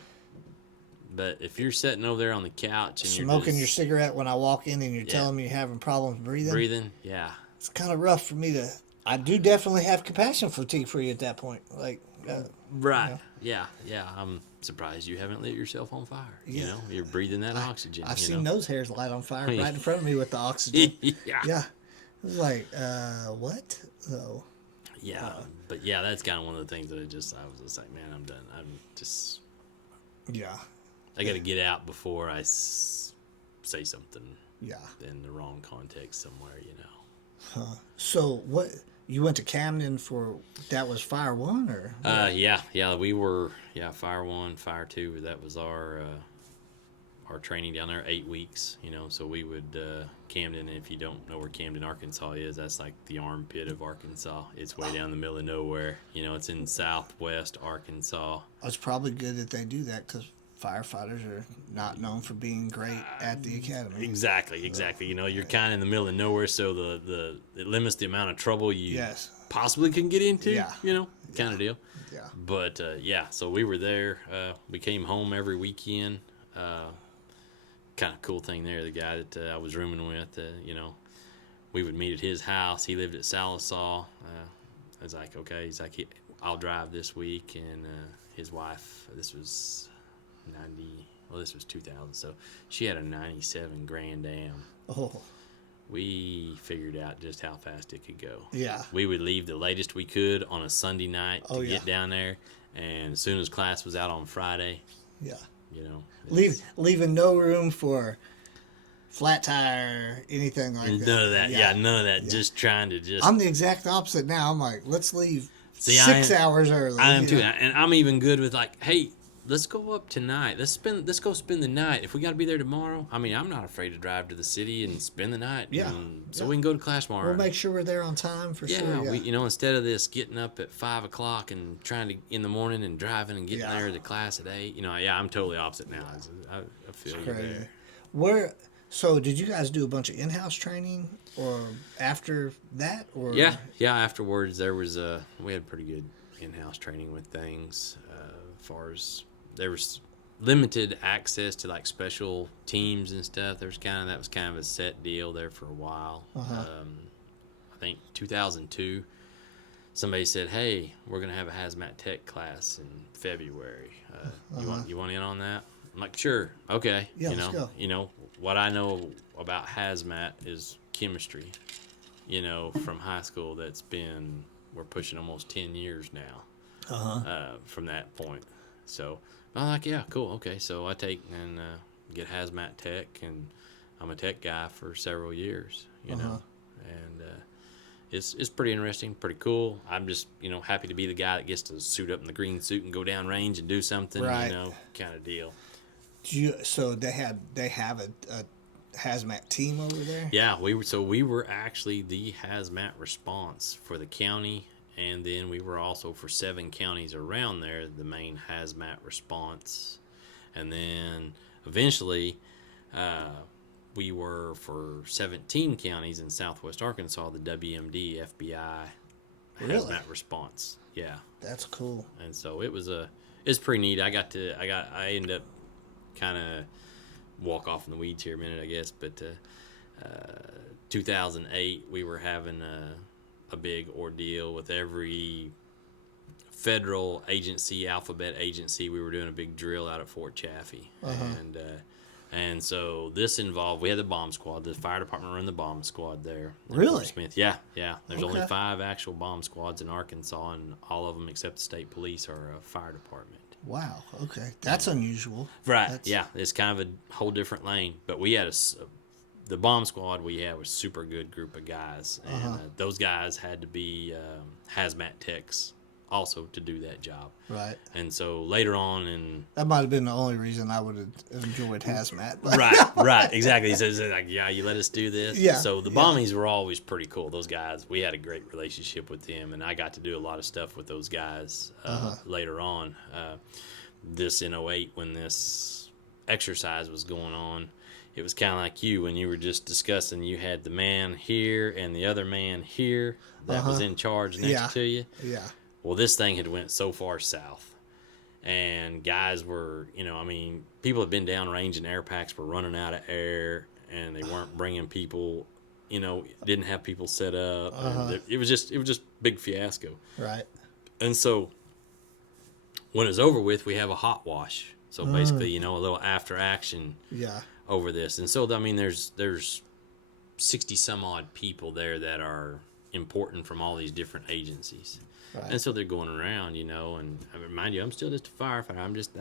But if you're sitting over there on the couch and Smoking you're your just cigarette when I walk in and you're telling me you're having problems breathing, yeah, it's kind of rough for me to. I do definitely have compassion fatigue for you at that point. Like, right, yeah. I'm surprised you haven't lit yourself on fire. Yeah. You're breathing that oxygen. I've seen nose hairs light on fire right in front of me with the oxygen. yeah. Yeah. It was like, what? So, Yeah, but yeah, that's kind of one of the things that I was just like, man, I'm done. yeah. I got to get out before I say something Yeah. in the wrong context somewhere, So, what? You went to Camden for, that was Fire 1 or? Yeah, we were, Fire 1, Fire 2, that was our training down there, 8 weeks, so we would, Camden, if you don't know where Camden, Arkansas is, that's like the armpit of Arkansas. It's way down the middle of nowhere, it's in southwest Arkansas. It's probably good that they do that because firefighters are not known for being great at the academy. Exactly. You're kind of in the middle of nowhere, so it limits the amount of trouble you possibly can get into, kind of deal. Yeah. But, so we were there. We came home every weekend. Kind of cool thing there. The guy that I was rooming with, we would meet at his house. He lived at Salisaw. I was like, okay. He's like, I'll drive this week. And his wife, this was 2000. So she had a 97 Grand Am. Oh. We figured out just how fast it could go. Yeah. We would leave the latest we could on a Sunday night to yeah. get down there. And as soon as class was out on Friday, Yeah. it's- Leaving no room for flat tire, anything like that. None of that. Yeah, none of that. Yeah. Just trying to I'm the exact opposite now. I'm like, let's leave See, 6 hours early. I am too, and I'm even good with like, hey, let's go up tonight. Let's go spend the night. If we got to be there tomorrow, I mean, I'm not afraid to drive to the city and spend the night. Yeah. So we can go to class tomorrow. We'll make sure we're there on time for sure. Yeah. We, instead of this getting up at 5 o'clock and trying to in the morning and driving and getting there to class at 8. I'm totally opposite now. I feel you there. So did you guys do a bunch of in-house training or after that? Or Yeah. Afterwards, we had pretty good in-house training with things. As far as there was limited access to like special teams and stuff. That was kind of a set deal there for a while. I think 2002, somebody said, "Hey, we're gonna have a hazmat tech class in February. You want in on that?" I'm like, "Sure, okay." Yeah, let's go. What I know about hazmat is chemistry. From high school. We're pushing almost 10 years now. From that point. So I'm like, yeah, cool, okay. So I take and get hazmat tech, and I'm a tech guy for several years, and it's pretty interesting, pretty cool. I'm just happy to be the guy that gets to suit up in the green suit and go down range and do something, right. Kind of deal. So they have a hazmat team over there? Yeah, we were actually the hazmat response for the county. And then we were also for 7 counties around there, the main hazmat response. And then eventually, we were for 17 counties in Southwest Arkansas, the WMD FBI Really? hazmat response. Yeah. That's cool. And so it's pretty neat. I ended up kind of walk off in the weeds here a minute, I guess, but 2008 we were having a big ordeal with every federal agency, alphabet agency. We were doing a big drill out at Fort Chaffee, and so this involved. We had the bomb squad. The fire department run the bomb squad there. Really? Fort Smith. Yeah. There's only Okay. 5 actual bomb squads in Arkansas, and all of them except the state police are a fire department. Wow. Okay. That's unusual. Right. That's- Yeah. It's kind of a whole different lane. But we had the bomb squad we had was a super good group of guys, and those guys had to be hazmat techs also to do that job. Right. And so later on in That might have been the only reason I would have enjoyed hazmat. But right, exactly. He says like, yeah, you let us do this. Yeah, So the yeah. bombies were always pretty cool. Those guys, we had a great relationship with them, and I got to do a lot of stuff with those guys later on. This in '08 when this exercise was going on, it was kind of like you when you were just discussing. You had the man here and the other man here that was in charge next Yeah. to you. Yeah. Well, this thing had went so far south, and guys were, people had been downrange and air packs were running out of air, and they weren't bringing people, didn't have people set up. And it was just big fiasco. Right. And so when it's over with, we have a hot wash. So basically, a little after action Yeah. over this. And so, there's 60 some odd people there that are important from all these different agencies. Right. And so they're going around, and I remind you, I'm still just a firefighter. I'm just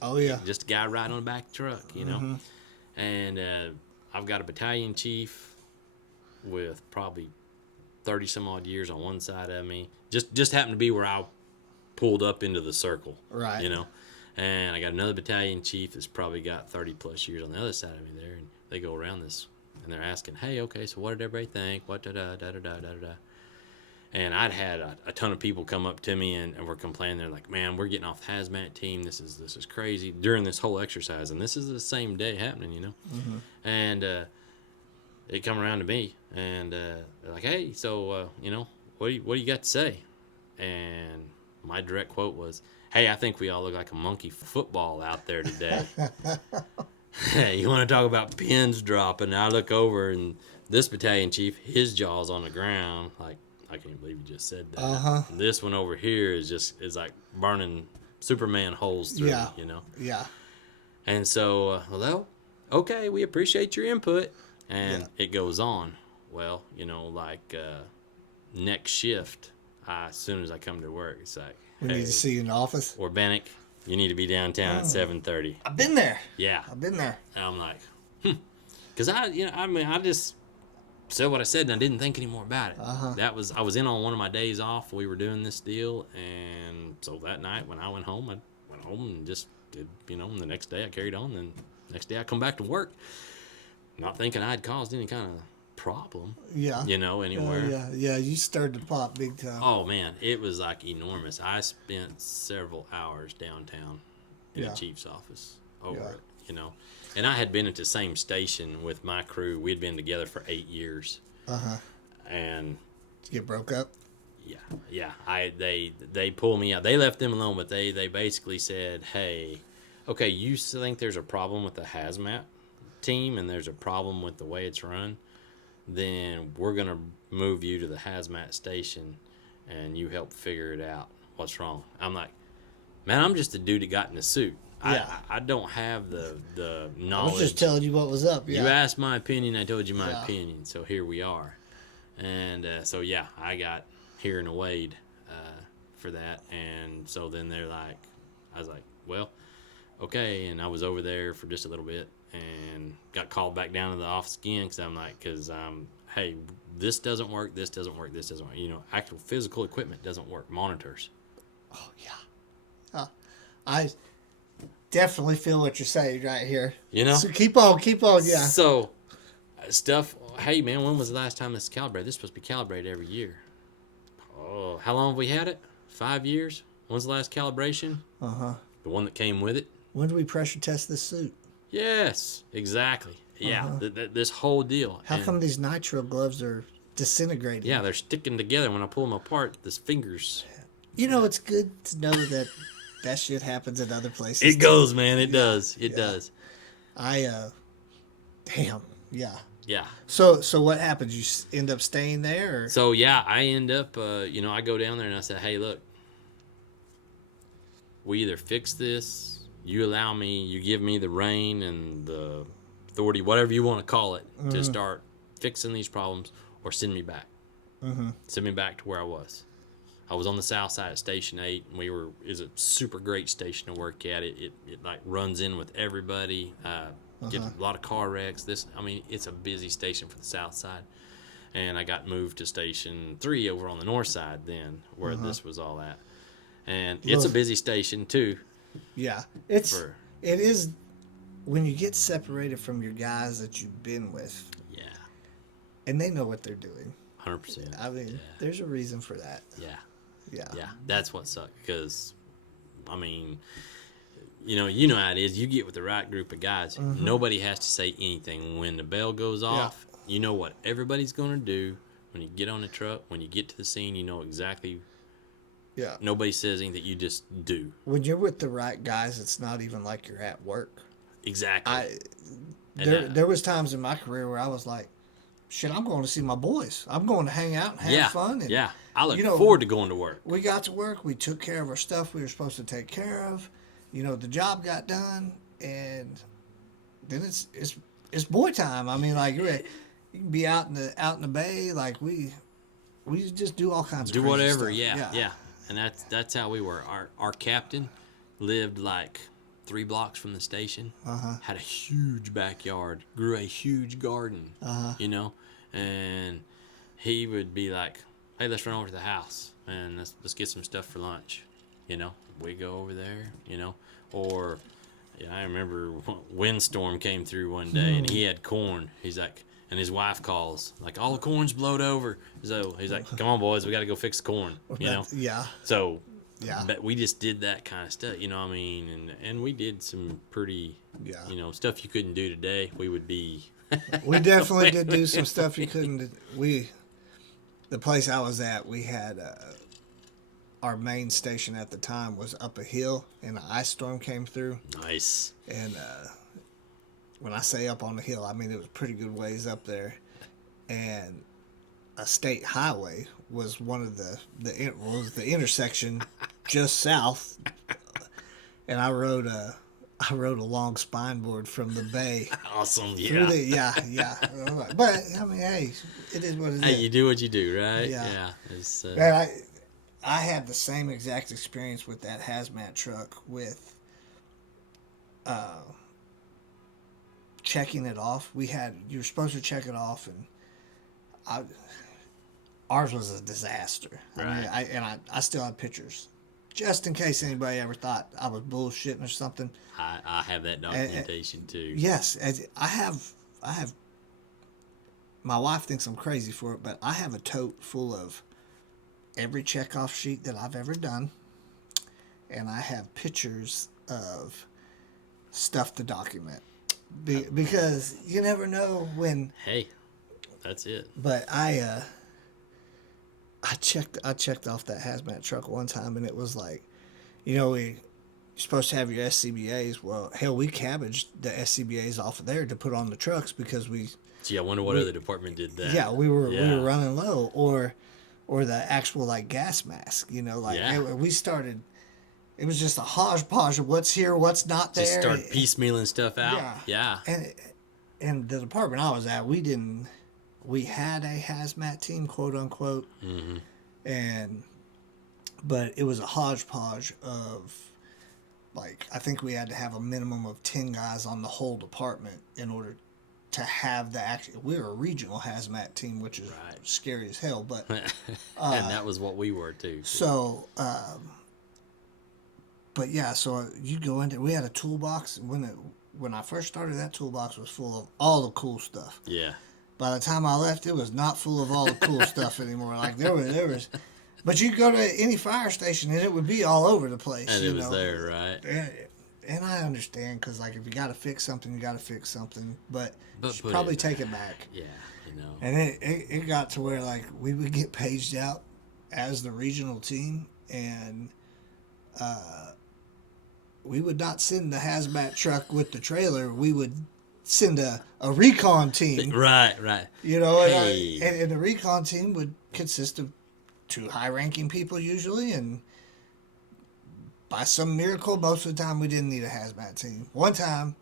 Oh, yeah. just a guy riding on the back of the truck, And I've got a battalion chief with probably 30 some odd years on one side of me. Just happened to be where I pulled up into the circle, Right. And I got another battalion chief that's probably got 30 plus years on the other side of me there, and they go around this and they're asking, hey, okay, so what did everybody think? What da da da da da da da. And I'd had a ton of people come up to me and were complaining. They're like, man, we're getting off the hazmat team. This is crazy during this whole exercise. And this is the same day happening, And they come around to me and they're like, hey, so, what do you got to say? And my direct quote was, hey, I think we all look like a monkey football out there today. You want to talk about pins dropping? I look over and this battalion chief, his jaw's on the ground, like, I can't believe you just said that. This one over here is like burning Superman holes through, Yeah. Yeah. And so, hello? Okay, we appreciate your input. And it goes on. Well, next shift, as soon as I come to work, it's like, We need to see you in the office. or Bannock, you need to be downtown at 7:30. I've been there. Yeah. I've been there. And I'm like, because I just said what I said and I didn't think any more about it. I was in on one of my days off. We were doing this deal, and so that night when I went home and just did, and the next day I carried on. Then next day I come back to work, not thinking I'd caused any kind of problem. Yeah. Anywhere. Yeah. You stirred the pot big time. Oh man, it was like enormous. I spent several hours downtown in the chief's office over it, And I had been at the same station with my crew. We'd been together for 8 years. And Did you get broke up? yeah. They pulled me out. They left them alone, but they basically said, hey, okay, you think there's a problem with the hazmat team and there's a problem with the way it's run, then we're going to move you to the hazmat station and you help figure it out. What's wrong? I'm like, man, I'm just a dude that got in a suit. Yeah. I don't have the I knowledge. was just telling you what was up. Yeah. You asked my opinion, I told you my opinion. So here we are. And I got here in a Wade for that. And so then I was like, well, okay. And I was over there for just a little bit and got called back down to the office again because hey, this doesn't work, this doesn't work, this doesn't work. Actual physical equipment doesn't work. Monitors. Oh, yeah. I definitely feel what you're saying right here. So keep on. Yeah. So stuff. Hey man, when was the last time this was calibrated? This is supposed to be calibrated every year. Oh, how long have we had it? 5 years. When's the last calibration? The one that came with it. When do we pressure test this suit? Yes, exactly. Yeah, this whole deal. How And, come these nitrile gloves are disintegrating? Yeah, they're sticking together. When I pull them apart, the fingers. You know, it's good to know that that shit happens in other places. It goes, too. man. It Yeah, does. It yeah. does. I damn, yeah. Yeah. So what happens? You end up staying there? Or? So yeah, I end up, I go down there and I said, hey, look, we either fix this, you allow me, you give me the reign and the authority, whatever you want to call it, to start fixing these problems, or send me back. Send me back to where I was. I was on the south side of Station 8, and is a super great station to work at. It like runs in with everybody. Get a lot of car wrecks. It's a busy station for the south side. And I got moved to Station 3 over on the north side then, where this was all at. And it's a busy station too. Yeah, it is when you get separated from your guys that you've been with. Yeah. And they know what they're doing. 100%. I mean, there's a reason for that. Yeah. Yeah. Yeah. That's what sucked because, you know how it is. You get with the right group of guys. Nobody has to say anything. When the bell goes off, you know what everybody's going to do. When you get on the truck, when you get to the scene, you know exactly. Yeah. Nobody says anything. You just do. When you're with the right guys, it's not even like you're at work. Exactly. There was times in my career where I was like, shit, I'm going to see my boys. I'm going to hang out and have fun. And, I look forward to going to work. We got to work. We took care of our stuff we were supposed to take care of. The job got done, and then it's boy time. I mean, like you can be out in the bay, like we just do all kinds of crazy whatever. stuff. Yeah. And that's how we were. Our captain lived like 3 blocks from the station. Had a huge backyard, grew a huge garden. And he would be like, "Hey, let's run over to the house and let's get some stuff for lunch." We go over there. Or I remember windstorm came through one day and he had corn. He's like, and his wife calls, like, all the corn's blowed over. So he's like, "Come on, boys, we got to go fix corn." Yeah. So. Yeah. But we just did that kind of stuff, and we did some pretty, stuff you couldn't do today. We would be. We definitely did do some stuff you couldn't. The place I was at, we had our main station at the time was up a hill, and an ice storm came through. Nice. And when I say up on the hill, I mean it was pretty good ways up there, and a state highway was one of the intersection just south, and I rode a long spine board from the bay. Awesome, yeah. Yeah. But I mean, hey, it is what it is. Hey, you do what you do, right? Yeah. It's, Man, I had the same exact experience with that hazmat truck with checking it off. You were supposed to check it off, and ours was a disaster. Right. I still have pictures, just in case anybody ever thought I was bullshitting or something. I have that documentation too. Yes, I have. My wife thinks I'm crazy for it, but I have a tote full of every checkoff sheet that I've ever done, and I have pictures of stuff to document. Because you never know when. Hey, that's it. But I checked off that hazmat truck one time, and it was like, you're supposed to have your SCBAs. Well, hell, we cabbaged the SCBAs off of there to put on the trucks because we. Gee, I wonder what other department did that. Yeah, we were running low, or the actual like gas mask. We started. It was just a hodgepodge of what's here, what's not there. Just start piecemealing stuff out. Yeah. And the department I was at, we had a hazmat team, quote unquote, but it was a hodgepodge of, like, I think we had to have a minimum of 10 guys on the whole department in order to have we were a regional hazmat team, which is scary as hell, but and that was what we were too. So but yeah, so you go into, we had a toolbox. When I first started, that toolbox was full of all the cool stuff. Yeah. By the time I left, it was not full of all the cool stuff anymore. Like there was, but you go to any fire station and it would be all over the place. And it was there, right? and I understand because like if you got to fix something, you got to fix something, but you should put probably it take it back. Yeah, you know. And it got to where like we would get paged out as the regional team, and we would not send the hazmat truck with the trailer. We would send a recon team. Right. You know, Hey. and the recon team would consist of 2 high-ranking people usually, and by some miracle, most of the time we didn't need a hazmat team. One time,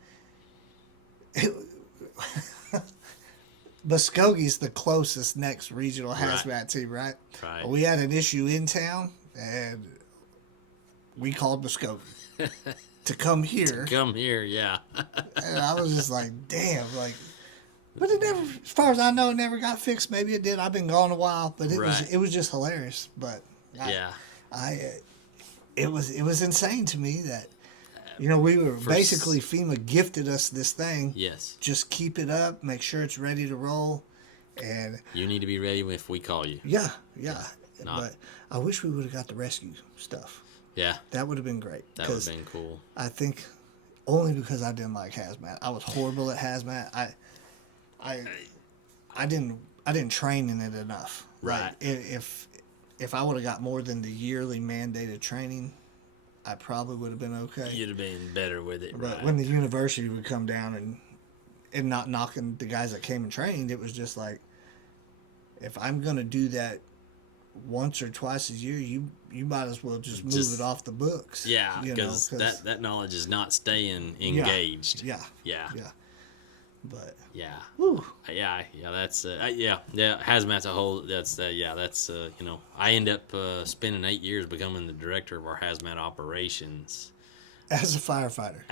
Muskogee's the closest next regional hazmat team, right? Right. We had an issue in town, and we called Muskogee to come here. Come here, yeah. And I was just like, damn, like, but it never, as far as I know, it never got fixed. Maybe it did. I've been gone a while, but it was just hilarious. But it was insane to me that, you know, we were basically FEMA gifted us this thing. Yes. Just keep it up, make sure it's ready to roll, and you need to be ready if we call you. Yeah. But I wish we would have got the rescue stuff. Yeah. That would have been great. That would have been cool. I think only because I didn't like hazmat. I was horrible at hazmat. I didn't train in it enough. Right. Like, if I would have got more than the yearly mandated training, I probably would have been okay. You'd have been better with it. But right. when the university would come down and not knocking the guys that came and trained, it was just like, if I'm gonna do that once or twice a year, you might as well just move it off the books. Yeah, because that knowledge is not staying engaged. Yeah. But whew. That's hazmat's a whole. That's you know, I end up spending 8 years becoming the director of our hazmat operations as a firefighter.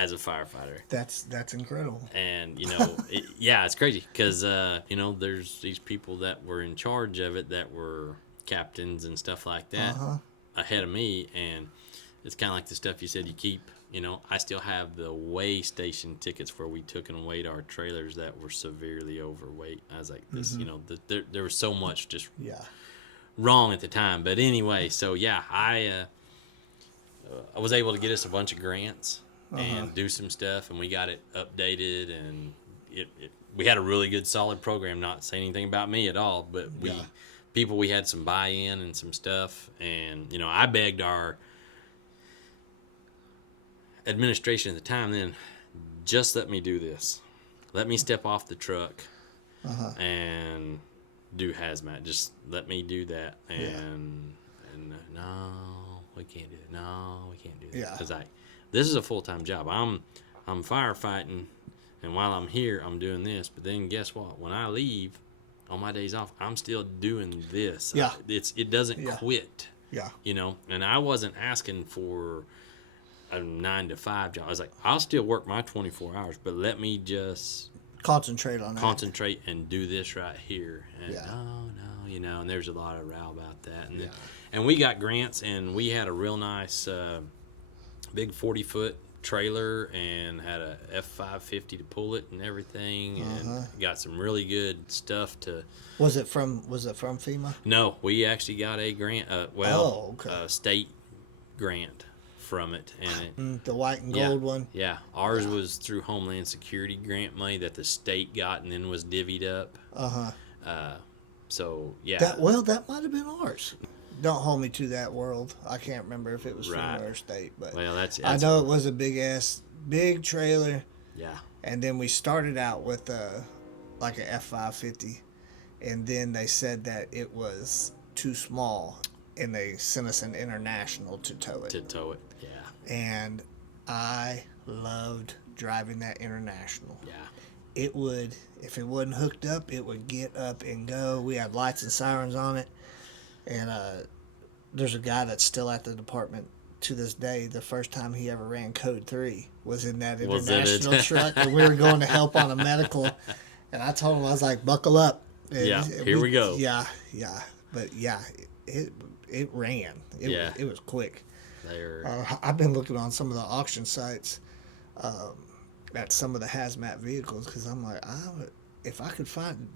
That's incredible. And you know, it's crazy because you know, there's these people that were in charge of it that were captains and stuff like that ahead of me, and it's kind of like the stuff you said you keep. You know, I still have the weigh station tickets where we took and weighed our trailers that were severely overweight. I was like, this, you know, there was so much just wrong at the time. But anyway, so I was able to get us a bunch of grants and do some stuff, and we got it updated, and we had a really good, solid program. Not saying anything about me at all, but we had some buy-in and some stuff, and you know, I begged our administration at the time then, just let me do this. Let me step off the truck and do hazmat. Just let me do that. And no, we can't do it. No, we can't do that. Yeah. Because this is a full-time job. I'm firefighting, and while I'm here, I'm doing this. But then guess what? When I leave on my days off, I'm still doing this. Yeah. It doesn't quit. Yeah. You know, and I wasn't asking for a 9 to 5 job. I was like, I'll still work my 24 hours, but let me just concentrate on and do this right here. And no, you know, and there's a lot of row about that. And and we got grants, and we had a real nice big 40-foot trailer and had a F550 to pull it and everything, and got some really good stuff to. Was it from FEMA? No, we actually got a grant. A state grant from it, and the white and gold one. Yeah, ours was through Homeland Security grant money that the state got and then was divvied up. So that might have been ours. Don't hold me to that world. I can't remember if it was FEMA or state, but that's I know it was a big trailer. Yeah. And then we started out with like a F550, and then they said that it was too small, and they sent us an International to tow it. Yeah. And I loved driving that International. Yeah. It would, if it wasn't hooked up, it would get up and go. We had lights and sirens on it. And there's a guy that's still at the department to this day. The first time he ever ran Code 3 was in that International truck. And we were going to help on a medical. And I told him, I was like, buckle up. And here we go. Yeah. But it ran. It was quick. I've been looking on some of the auction sites at some of the hazmat vehicles, because I'm like, if I could find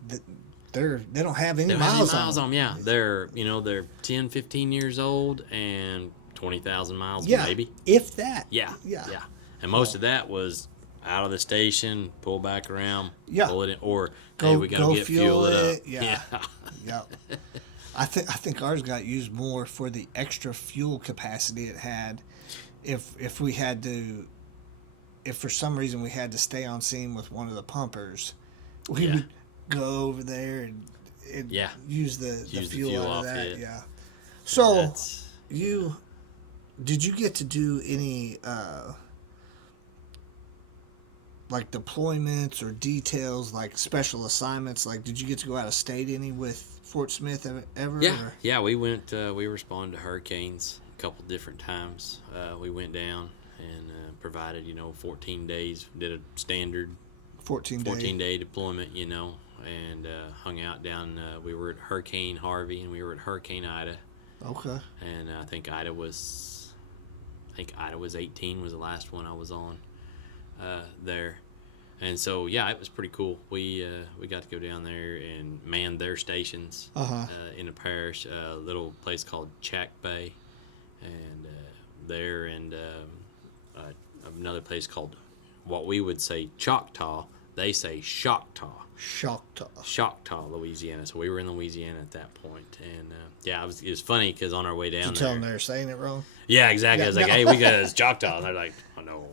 they don't have any miles on them. Yeah, they're 10, 15 years old and 20,000 miles maybe. If that. Yeah. And most of that was out of the station, pull back around, Yeah. pull it in, or Go, hey, we gotta go get fuel it up. Yeah. Yep. I think ours got used more for the extra fuel capacity it had. If we had to, if for some reason we had to stay on scene with one of the pumpers, we Yeah. would go over there and Yeah. use the Use the fuel fuel out off of that. it. Yeah. So That's- you did you get to do any like deployments or details, like special assignments? Like, did you get to go out of state any with Fort Smith ever? Yeah, or- yeah, we went. We responded to hurricanes a couple different times. We went down and provided, 14 days. Did a standard 14 14-day deployment, and hung out down. We were at Hurricane Harvey and we were at Hurricane Ida, Okay. and I think Ida was 18 was the last one I was on there. And so, yeah, it was pretty cool. We got to go down there and man their stations in a parish, a little place called Chack Bay, and there, and another place called what we would say Choctaw. They say Choctaw, Louisiana. So we were in Louisiana at that point, and yeah, it was funny because on our way down Did you tell them they were saying it wrong? yeah, exactly. Yeah, I was like, no. hey, we got this Choctaw, and they're like, oh no.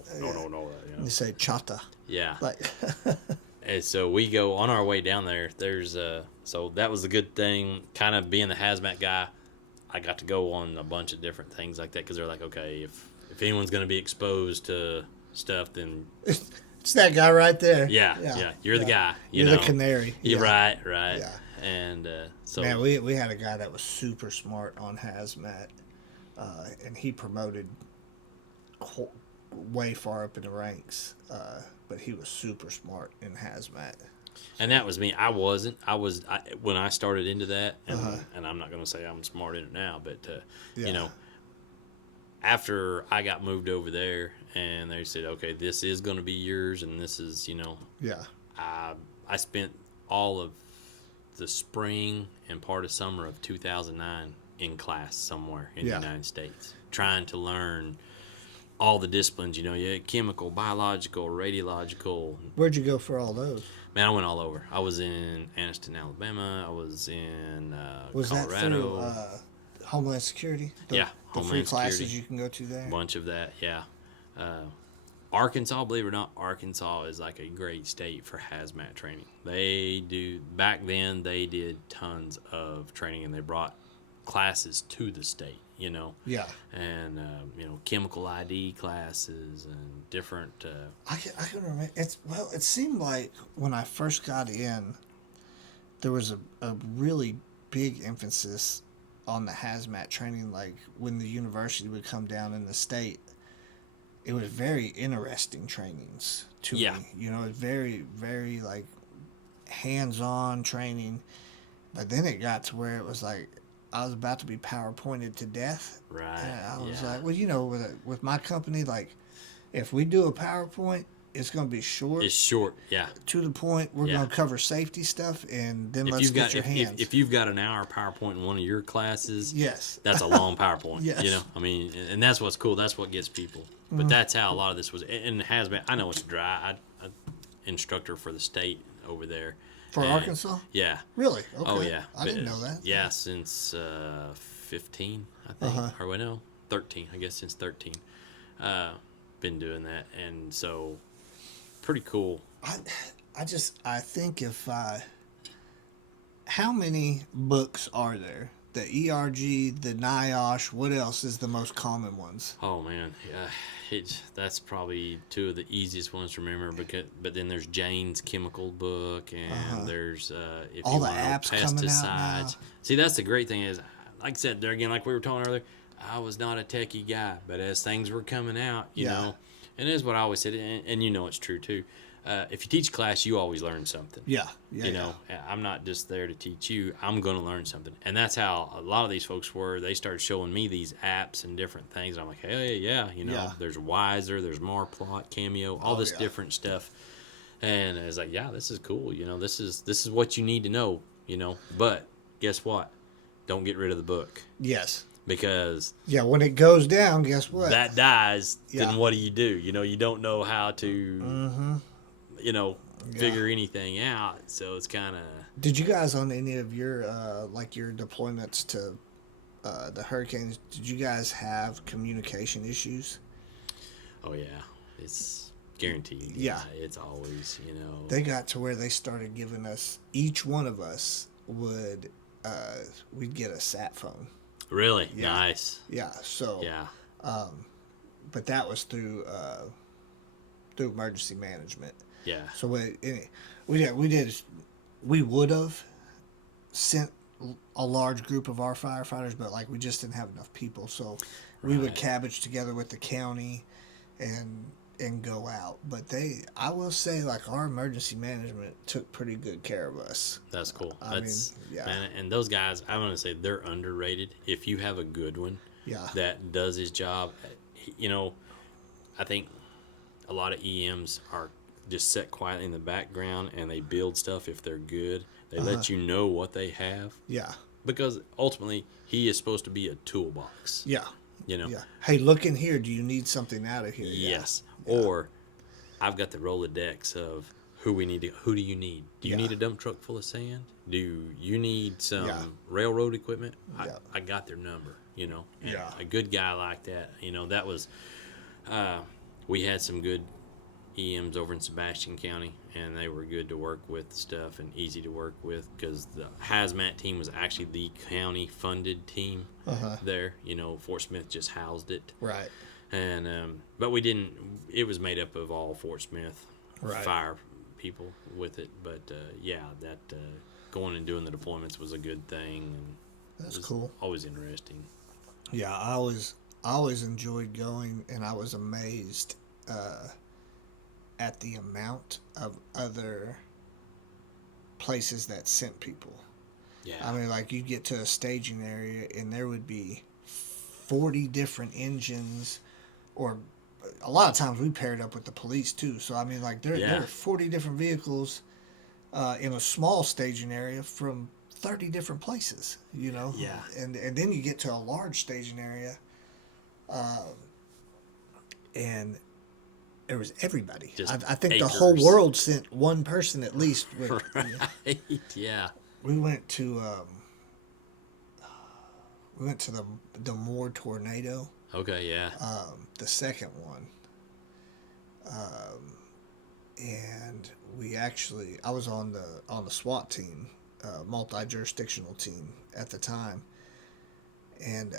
They say chata. Yeah. Like, And so we go on our way down there. There's so that was a good thing. Kind of being the hazmat guy, I got to go on a bunch of different things like that because they're like, okay, if anyone's going to be exposed to stuff, then it's that guy right there. yeah, you're the guy. You're the canary. You're Yeah. right. Yeah. And so Man, we had a guy that was super smart on hazmat, and he promoted way far up in the ranks, but he was super smart in hazmat. and that was me. I wasn't. When I started into that, and I'm not going to say I'm smart in it now, but Yeah. after I got moved over there, and they said, okay, this is going to be yours, and this is, Yeah. I spent all of the spring and part of summer of 2009 in class somewhere in Yeah. the United States, trying to learn all the disciplines. You had chemical, biological, radiological. Where'd you go for all those? Man, I went all over. I was in Anniston, Alabama. I was in Was Colorado. that through Homeland Security? Yeah, the free Homeland classes Security. you can go to there. Bunch of that, yeah. Arkansas, believe it or not, Arkansas is like a great state for hazmat training. They do, back then, they did tons of training, and they brought classes to the state, Yeah. and, chemical ID classes and different, I can remember. It seemed like when I first got in, there was a really big emphasis on the hazmat training. Like when the university would come down in the state, it was very interesting trainings to Yeah. me. It was very, very like hands-on training. But then it got to where it was like I was about to be PowerPointed to death. right. And I was yeah. like, well, with my company, like, if we do a PowerPoint, it's going to be short, It's short, yeah. to the point. We're Yeah. going to cover safety stuff, and then If let's you've get got your hands. if you've got an hour PowerPoint in one of your classes, Yes. that's a long PowerPoint. Yes. I mean, and that's what's cool. That's what gets people. But that's how a lot of this was. And hazmat, I know it's dry. I instructor for the state over there. For And- Arkansas? Yeah. Really? Okay. Oh yeah. I didn't know that. Yeah, since 15, I think, or wait, no, 13. I guess since 13. Been doing that, and so pretty cool. I think how many books are there? The ERG, the NIOSH, what else is the most common ones? Oh man, yeah, that's probably two of the easiest ones to remember. But then there's Jane's chemical book, and there's if All you the want to know, apps coming out now. pesticides. See, that's the great thing is, like I said there again, like we were talking earlier, I was not a techie guy, but as things were coming out, you Yeah. know, and it is what I always said, and it's true too. If you teach class, you always learn something. Yeah. You know, I'm not just there to teach you. I'm going to learn something. And that's how a lot of these folks were. They started showing me these apps and different things. I'm like, hey, yeah, Yeah. there's Wiser, there's Marplot, Cameo, all this different stuff. And it's like, yeah, this is cool. This is what you need to know, But guess what? Don't get rid of the book. Yes. because Yeah, when it goes down, guess what? that dies. Yeah. Then what do? You don't know how to, figure anything out. So it's kind of. Did you guys on any of your like your deployments to the hurricanes? Did you guys have communication issues? Oh yeah, it's guaranteed. Yeah. It's always. They got to where they started giving us, each one of us would we'd get a sat phone. Really Yeah. nice. Yeah. So Yeah. but that was through emergency management. Yeah. So we would have sent a large group of our firefighters, but like we just didn't have enough people, so we would Right. cabbage together with the county and go out. But I will say, like, our emergency management took pretty good care of us. That's cool. I mean, yeah. Man, and those guys, I want to say they're underrated. If you have a good one Yeah. that does his job, I think a lot of EMs are just set quietly in the background and they build stuff if they're good. They let you know what they have Yeah. because ultimately he is supposed to be a toolbox. Yeah. Yeah. Hey, look in here. Do you need something out of here? Yes. Yeah. Or I've got the Rolodex of who do you need? Do you need a dump truck full of sand? Do you need some railroad equipment? I got their number, And a good guy like that, that was, we had some good EMs over in Sebastian County, and they were good to work with stuff and easy to work with because the hazmat team was actually the county funded team there. Fort Smith just housed it. Right. And but we didn't. It was made up of all Fort Smith fire people with it. But that going and doing the deployments was a good thing. And that's cool. Always interesting. Yeah, I always enjoyed going, and I was amazed at the amount of other places that sent people. Yeah. I mean, like, you get to a staging area, and there would be 40 different engines, or a lot of times we paired up with the police too. So I mean, like, there are 40 different vehicles in a small staging area from 30 different places. Yeah. And then you get to a large staging area, and there was everybody. I think acres. the whole world sent one person at least. Right. Yeah. We went to the Moore tornado. Okay. Yeah. The second one. And I was on the SWAT team, multi-jurisdictional team at the time, and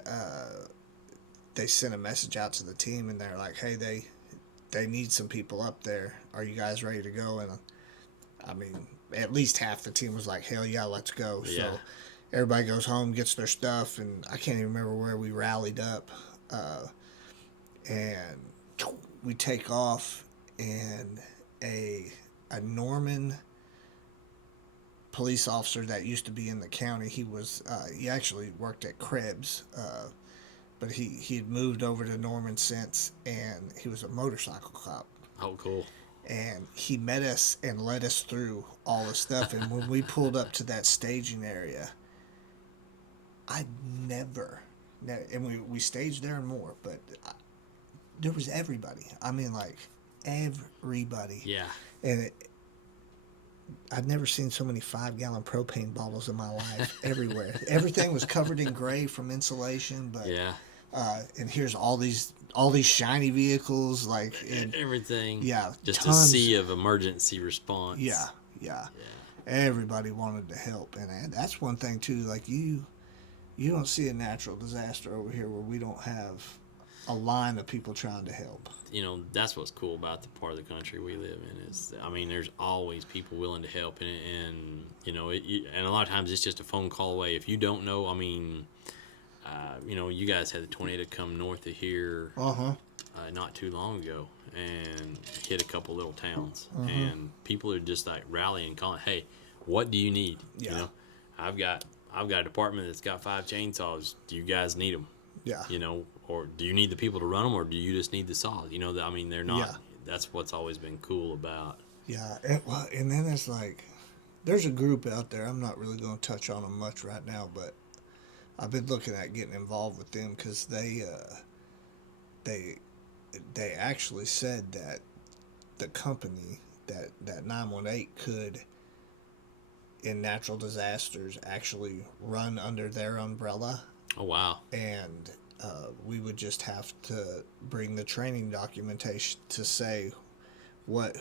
they sent a message out to the team, and they're like, "Hey, they need some people up there. Are you guys ready to go?" And I mean, at least half the team was like, "Hell yeah, let's go!" Yeah. So everybody goes home, gets their stuff, and I can't even remember where we rallied up, and we take off, and a Norman police officer that used to be in the county. He actually worked at Krebs, but he had moved over to Norman since, and he was a motorcycle cop. Oh, cool. And he met us and led us through all the stuff. And when we pulled up to that staging area, and we staged there and more, but there was everybody. I mean, like, everybody. Yeah. And I'd never seen so many 5-gallon propane bottles in my life everywhere. Everything was covered in gray from insulation, but and here's all these shiny vehicles, like, and everything. Yeah, just tons. a sea of emergency response. Yeah. Everybody wanted to help, and that's one thing too. Like, you don't see a natural disaster over here where we don't have a line of people trying to help. That's what's cool about the part of the country we live in is, I mean, there's always people willing to help, and and a lot of times it's just a phone call away. If you don't know, I mean, you guys had the tornado come north of here not too long ago and hit a couple little towns, and people are just like rallying, calling, "Hey, what do you need?" Yeah. I've got a department that's got 5 chainsaws. Do you guys need them? Yeah. Or do you need the people to run them, or do you just need the saws? I mean, they're not. Yeah. That's what's always been cool about. Yeah, and then it's like, there's a group out there. I'm not really going to touch on them much right now, but I've been looking at getting involved with them because they actually said that the company that 918 could, in natural disasters, actually run under their umbrella. Oh, wow. And we would just have to bring the training documentation to say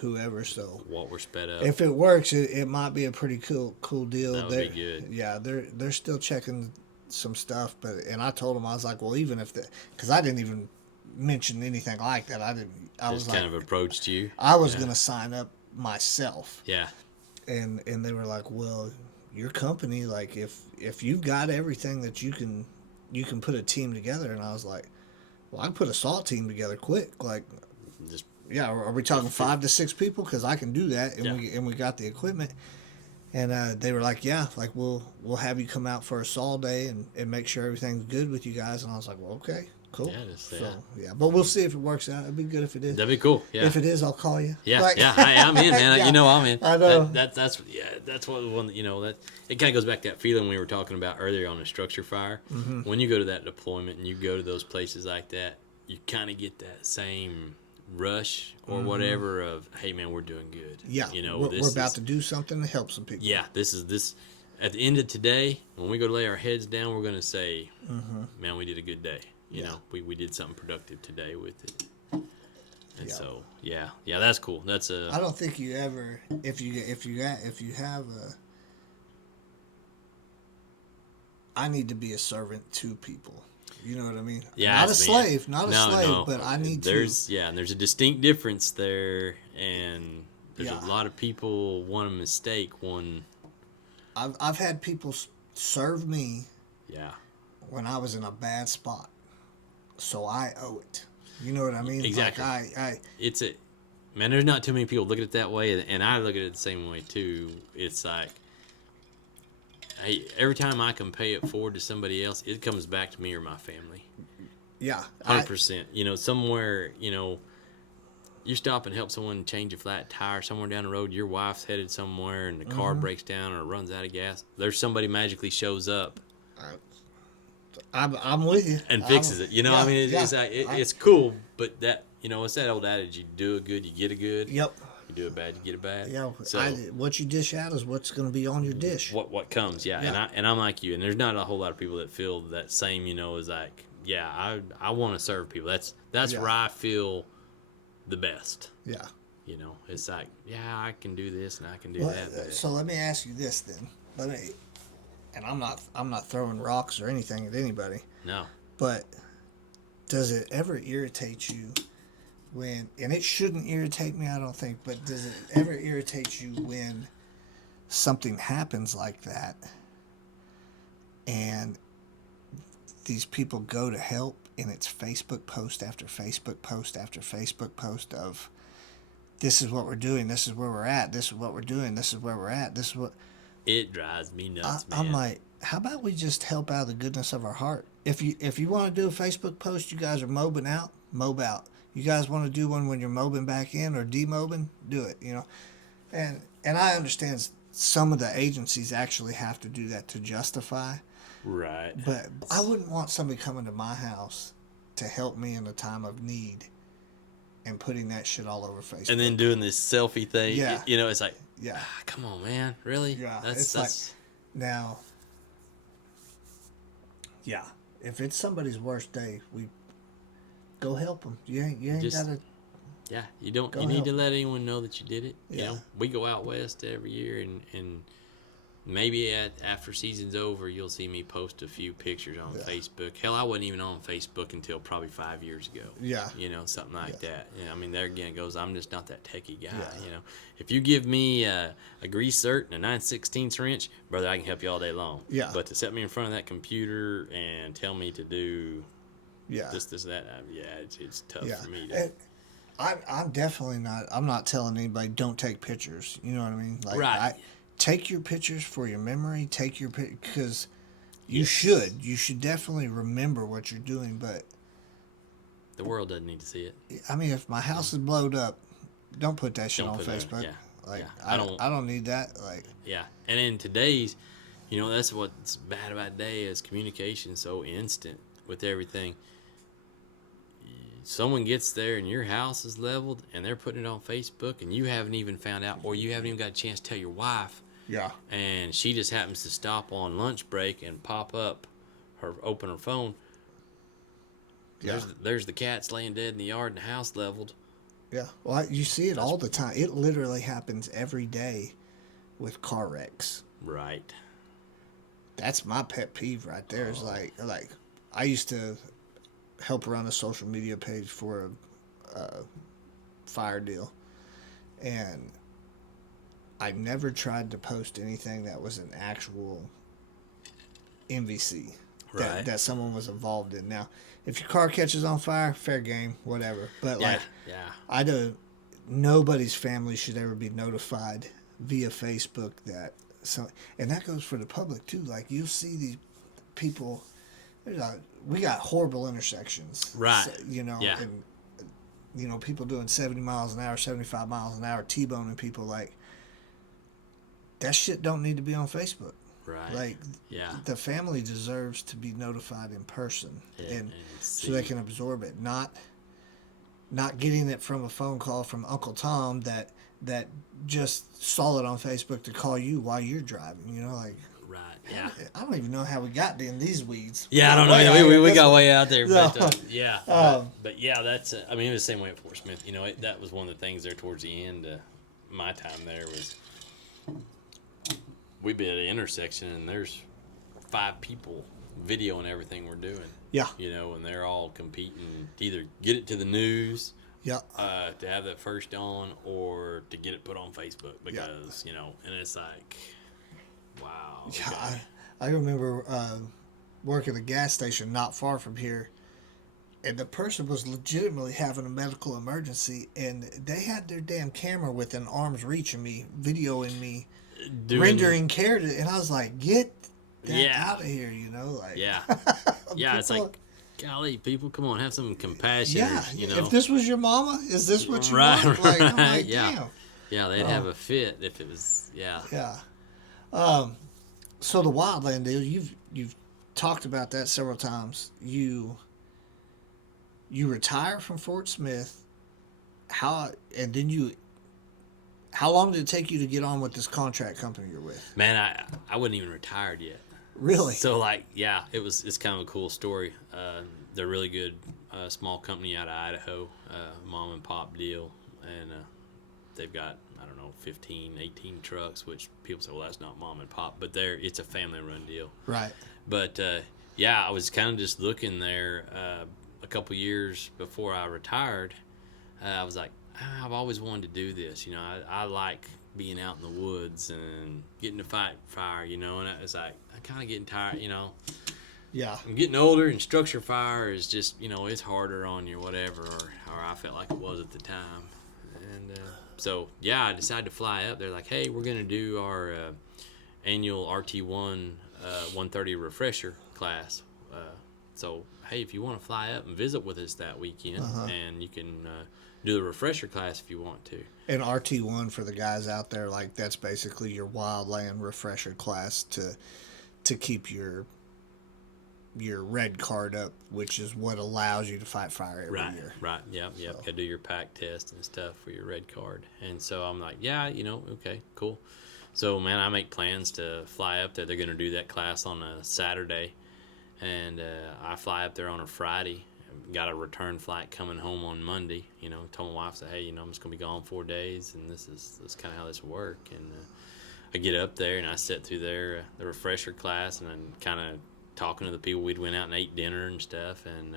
whoever. So what we're sped up. if it works, it might be a pretty cool deal. That would be good. Yeah, they're still checking some stuff, and I told them, I was like, well, even if because I didn't even mention anything like that. I was kind of approached you. I was gonna sign up myself. Yeah. And they were like, well, your company, like, if you've got everything that you can put a team together. And I was like, well, I can put a SALT team together quick. Like, Just yeah, are we talking 5 to 6 people? Because I can do that, and Yeah. we got the equipment. And they were like, yeah, like we'll have you come out for a SAL day and make sure everything's good with you guys. And I was like, well, okay, cool. Yeah, So yeah, but we'll see if it works out. It'd be good if it is. that'd be cool. Yeah. If it is, I'll call you. Yeah, Like, yeah, I'm in, man. Yeah. You know, I'm in. I know. That's what the one that, that it kind of goes back to that feeling we were talking about earlier on a structure fire. Mm-hmm. When you go to that deployment and you go to those places like that, you kind of get that same rush or whatever of, hey man, we're doing good. Yeah, you know, we're about to do something to help some people. Yeah, this. At the end of today, when we go to lay our heads down, we're going to say, man, we did a good day. You know, we did something productive today with it. And so, yeah, that's cool. That's I don't think you ever, if you have a, I need to be a servant to people. You know what I mean? Yeah, not a slave, but I need to. Yeah, and there's a distinct difference there, and there's Yeah. a lot of people want to mistake one. I've had people serve me Yeah, when I was in a bad spot, so I owe it. You know what I mean? Exactly. Like it's a man. There's not too many people look at it that way, and I look at it the same way too. It's like, hey, every time I can pay it forward to somebody else, it comes back to me or my family. Yeah, 100%. Somewhere, you stop and help someone change a flat tire somewhere down the road. Your wife's headed somewhere, and the car breaks down or runs out of gas. There's somebody magically shows up I'm with you. and fixes it. I mean, it's like, it's cool, but that it's that old adage: you do a good, you get a good. Yep. You do a bad, you get a bad. Yeah. So what you dish out is what's going to be on your dish. what comes, yeah. And I'm like you, and there's not a whole lot of people that feel that same. Is like, yeah, I want to serve people. That's where I feel the best. Yeah. It's like, yeah, I can do this and I can do that. But So let me ask you this then. And I'm not throwing rocks or anything at anybody. No. But does it ever irritate you when, and it shouldn't irritate me, I don't think, but does it ever irritate you when something happens like that and these people go to help and it's Facebook post after Facebook post after Facebook post of, this is what we're doing, this is where we're at, this is what we're doing, this is where we're at, this is what... It drives me nuts, man. I'm like, how about we just help out of the goodness of our heart? If you want to do a Facebook post, you guys are mobbing out, mob out. You guys want to do one when you're mobbing back in or demobbing, do it, And I understand some of the agencies actually have to do that to justify. Right. But I wouldn't want somebody coming to my house to help me in a time of need and putting that shit all over Facebook. And then doing this selfie thing. Yeah. It's like, Yeah. come on, man. Really? Yeah. That's like, now, yeah, if it's somebody's worst day, we go help them. You ain't Just- gotta. yeah, you don't. Go You need help. to let anyone know that you did it. Yeah. We go out west every year, and maybe after season's over, you'll see me post a few pictures on Facebook. Hell, I wasn't even on Facebook until probably 5 years ago. Yeah. Something like that. I mean, there again it goes. I'm just not that techie guy. Yeah. If you give me a grease cert and a 9/16 wrench, brother, I can help you all day long. Yeah. But to set me in front of that computer and tell me to do this, that, it's tough Yeah. for me to. I'm definitely not. I'm not telling anybody don't take pictures. You know what I mean? Like, Right. Take your pictures for your memory. Take your because you should. You should definitely remember what you're doing. But The world doesn't need to see it. I mean, if my house is blowed up, don't put that shit Don't on put it on, Facebook. yeah, Like yeah. I don't need that. Like Yeah, and in today's, You know, that's what's bad about today is communication so instant with everything. Someone gets there and your house is leveled and they're putting it on Facebook and you haven't even found out, or you haven't even got a chance to tell your wife. Yeah. And she just happens to stop on lunch break and pop up open her phone. Yeah. There's the cats laying dead in the yard and the house leveled. Yeah. Well, you see it all the time. It literally happens every day with car wrecks. Right. That's my pet peeve right there. Is like I used to help run a social media page for a fire deal, and I never tried to post anything that was an actual MVC Right. that someone was involved in. Now, if your car catches on fire, fair game, whatever. But like, I don't. Nobody's family should ever be notified via Facebook that. So, and that goes for the public too. Like you'll see these people. We got horrible intersections, right? So, and people doing 70 miles an hour, 75 miles an hour, T-boning people. Like that shit don't need to be on Facebook. Right. Like the family deserves to be notified in person, and so they can absorb it. Not getting it from a phone call from Uncle Tom that just saw it on Facebook to call you while you're driving. Like. Right. Yeah. I don't even know how we got in these weeds. Yeah, I don't know. We got way out there, No. but yeah. But yeah, that's. I mean, it was the same way at Fort Smith. That was one of the things there towards the end. My time there was. We'd be at an intersection and there's 5 people videoing everything we're doing. Yeah. And they're all competing to either get it to the news. Yeah. To have that first on or to get it put on Facebook because, and it's like, wow. Yeah. Okay. I remember working at a gas station not far from here, and the person was legitimately having a medical emergency, and they had their damn camera within arm's reach of me, videoing me, rendering care to, and I was like, get that out of here, like. Yeah. Yeah, it's like, golly, people, come on, have some compassion. Yeah, if this was your mama, is this what you want? Like, I'm like, damn. Yeah, they'd have a fit if it was, yeah. Yeah. So the wildland deal, you've talked about that several times. You retire from Fort Smith. How long did it take you to get on with this contract company you're with? Man, I wasn't even retired yet. Really? So it's kind of a cool story. They're really good, small company out of Idaho, mom and pop deal, and they've got 15, 18 trucks, which people say, well, that's not mom and pop, but it's a family run deal. Right. But I was kind of just looking there a couple years before I retired. I was like, I've always wanted to do this. I like being out in the woods and getting to fight fire, and I was like, I'm kind of getting tired, Yeah. I'm getting older, and structure fire is just, it's harder on you, whatever, or I felt like it was at the time. And so, I decided to fly up. They're like, hey, we're going to do our annual RT1 130 refresher class. So, hey, if you want to fly up and visit with us that weekend, and you can do the refresher class if you want to. And RT1, for the guys out there, like that's basically your wildland refresher class to keep your red card up, which is what allows you to fight fire every year. Right. Yep. So. Got to do your pack test and stuff for your red card. And so I'm like, okay, cool. So, man, I make plans to fly up there. They're going to do that class on a Saturday. And I fly up there on a Friday. Got a return flight coming home on Monday. Told my wife, said, hey, I'm just going to be gone 4 days, and this is kind of how this will work. And I get up there, and I sit through the refresher class, and I'm kind of talking to the people. We'd went out and ate dinner and stuff, and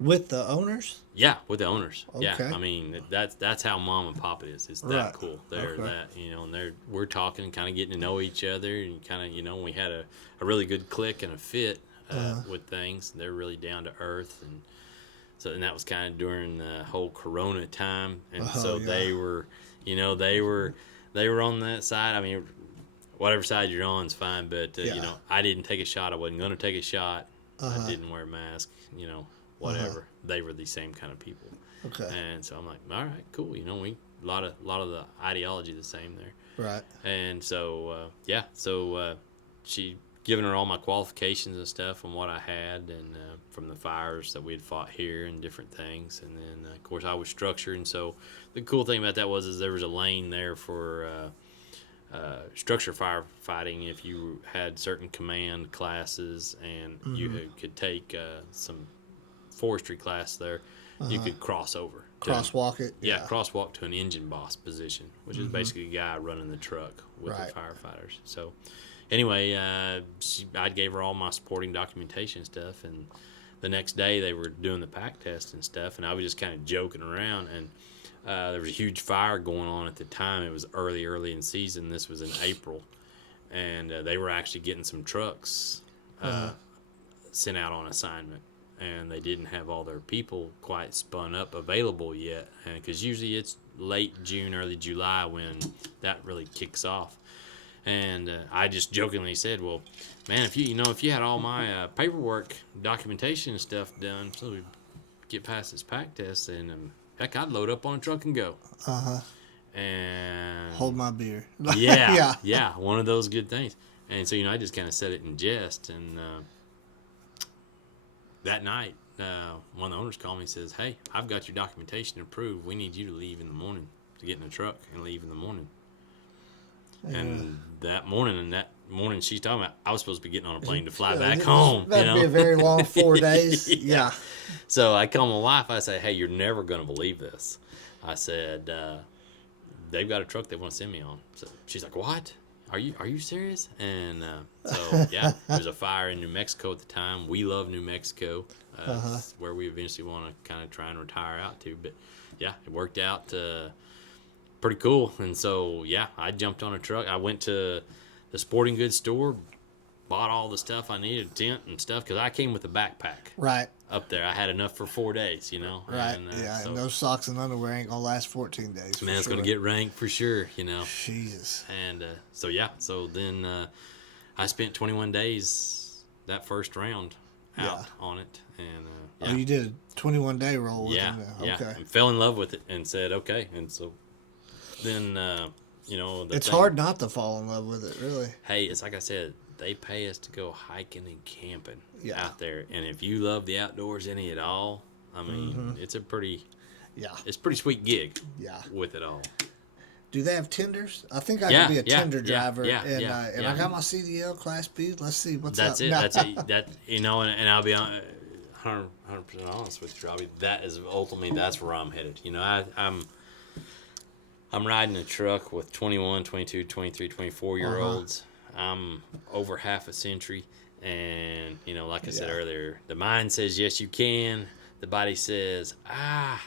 with the owners? Yeah, with the owners. Okay. Yeah, I mean that's how mom and pop it is. It's that cool. They're that and we're talking, kind of getting to know each other, and kind of we had a really good click and a fit with things. They're really down to earth, and that was kind of during the whole Corona time, and they were, they were on that side. I mean, whatever side you're on is fine, but I didn't take a shot. I wasn't going to take a shot. I didn't wear a mask. Whatever. They were the same kind of people. Okay. And so I'm like, all right, cool. We a lot of the ideology the same there. Right. And so she given her all my qualifications and stuff and what I had, and from the fires that we had fought here and different things. And then of course I was structured, and so the cool thing about that was there was a lane there for structure firefighting if you had certain command classes, and you could take some forestry class there. You could cross over. Crosswalk it. Yeah, crosswalk to an engine boss position, which is basically a guy running the truck with the firefighters. So anyway, I gave her all my supporting documentation and stuff, and the next day they were doing the pack test and stuff, and I was just kind of joking around, and there was a huge fire going on at the time. It was early in season. This was in April, and they were actually getting some trucks sent out on assignment, and they didn't have all their people quite spun up available yet, because usually it's late June, early July when that really kicks off. And I just jokingly said, "Well, man, if you had all my paperwork, documentation and stuff done, so we get past this pack test, and heck, I'd load up on a truck and go." And Hold my beer. yeah, one of those good things. And so I just kind of said it in jest. And that night, one of the owners called me and says, "Hey, I've got your documentation approved. We need you to leave in the morning, to get in the truck and leave in the morning." And that morning she's talking about, I was supposed to be getting on a plane to fly back home. That'd be a very long 4 days. Yeah. So I call my wife. I say, "Hey, you're never going to believe this." I said, "They've got a truck they want to send me on." So she's like, "What? Are you serious?" And so there was a fire in New Mexico at the time. We love New Mexico. It's where we eventually want to kind of try and retire out to. But yeah, it worked out pretty cool. And so I jumped on a truck. I went to the sporting goods store, bought all the stuff I needed, a tent and stuff, because I came with a backpack. Right. Up there, I had enough for 4 days, Right. And, and those socks and underwear ain't gonna last 14 days. Man, it's gonna get ranked for sure, Jesus. And so then I spent 21 days that first round out on it, and Oh, you did a 21-day roll with them. Okay. I fell in love with it and said okay, and so then it's hard not to fall in love with it, really. Hey, it's like I said, they pay us to go hiking and camping out there, and if you love the outdoors any at all, I mean, it's a pretty sweet gig. Yeah. With it all. Do they have tenders? I think I could be a tender driver, and I got my CDL Class B. Let's see what's That's up. it. That's it. That and I'll be 100% honest with you, Robbie. That is ultimately that's where I'm headed. I'm riding a truck with 21, 22, 23, 24-year-olds. I'm over half a century, and like I said earlier, the mind says yes, you can. The body says I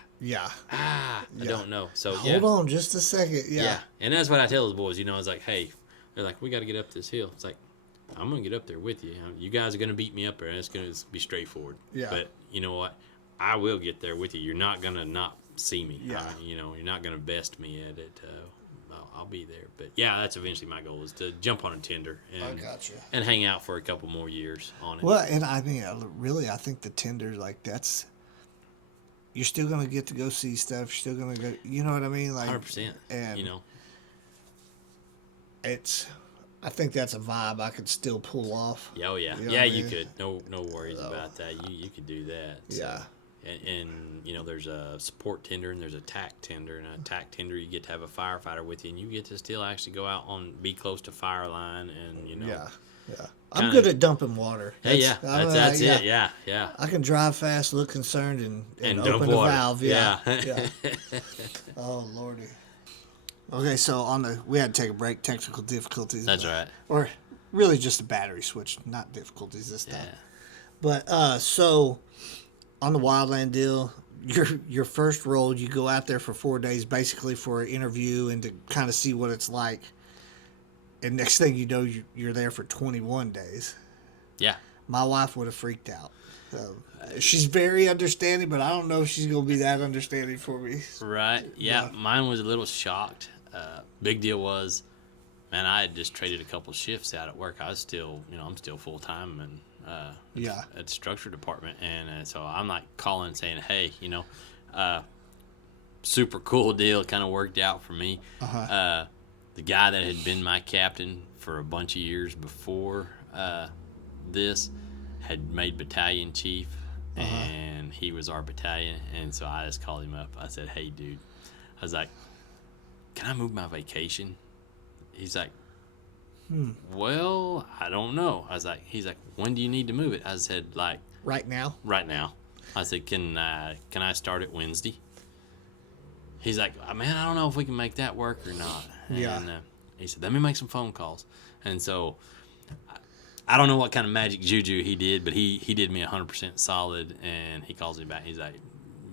don't know. So hold on just a second. Yeah, and that's what I tell those boys. It's like, hey, they're like, we got to get up this hill. It's like, I'm gonna get up there with you. You guys are gonna beat me up there, and it's gonna be straightforward. Yeah. But you know what? I will get there with you. You're not gonna not see me. Yeah. You're not gonna best me at it. I'll be there. But that's eventually my goal is to jump on a tender and hang out for a couple more years on it. Well, and I mean, really, I think the tender, like, that's, you're still gonna get to go see stuff. You're still gonna go. You know what I mean? Like 100%. And it's. I think that's a vibe I could still pull off. Oh yeah, you could. No worries about that. You could do that. So. Yeah. And there's a support tender and there's a TAC tender. And a TAC tender, you get to have a firefighter with you, and you get to still actually go out be close to fire line, and Yeah. I'm good at dumping water. That's it. Yeah. I can drive fast, look concerned, and open dump water. the valve. Yeah. Oh Lordy. Okay, so we had to take a break. Technical difficulties. That's right. Or really just a battery switch, not difficulties this time. But so on the wildland deal, your first roll, you go out there for 4 days, basically for an interview and to kind of see what it's like. And next thing you know, you're there for 21 days. Yeah. My wife would have freaked out. She's very understanding, but I don't know if she's going to be that understanding for me. Right. Yeah. Mine was a little shocked. Big deal was, man, I had just traded a couple shifts out at work. I was still, I'm still full time and at the structure department, and so I'm like calling saying, hey, super cool deal. It kind of worked out for me. the guy that had been my captain for a bunch of years before this had made battalion chief, and he was our battalion. And so I just called him up. I said, "Hey, dude," I was like, "Can I move my vacation?" He's like, "Well, I don't know." He's like, "When do you need to move it?" I said, "Like Right now? right now." I said, "Can I start it Wednesday?" He's like, "Man, I don't know if we can make that work or not." Yeah. And he said, "Let me make some phone calls." And so I don't know what kind of magic juju he did, but he did me 100% solid. And he calls me back. He's like,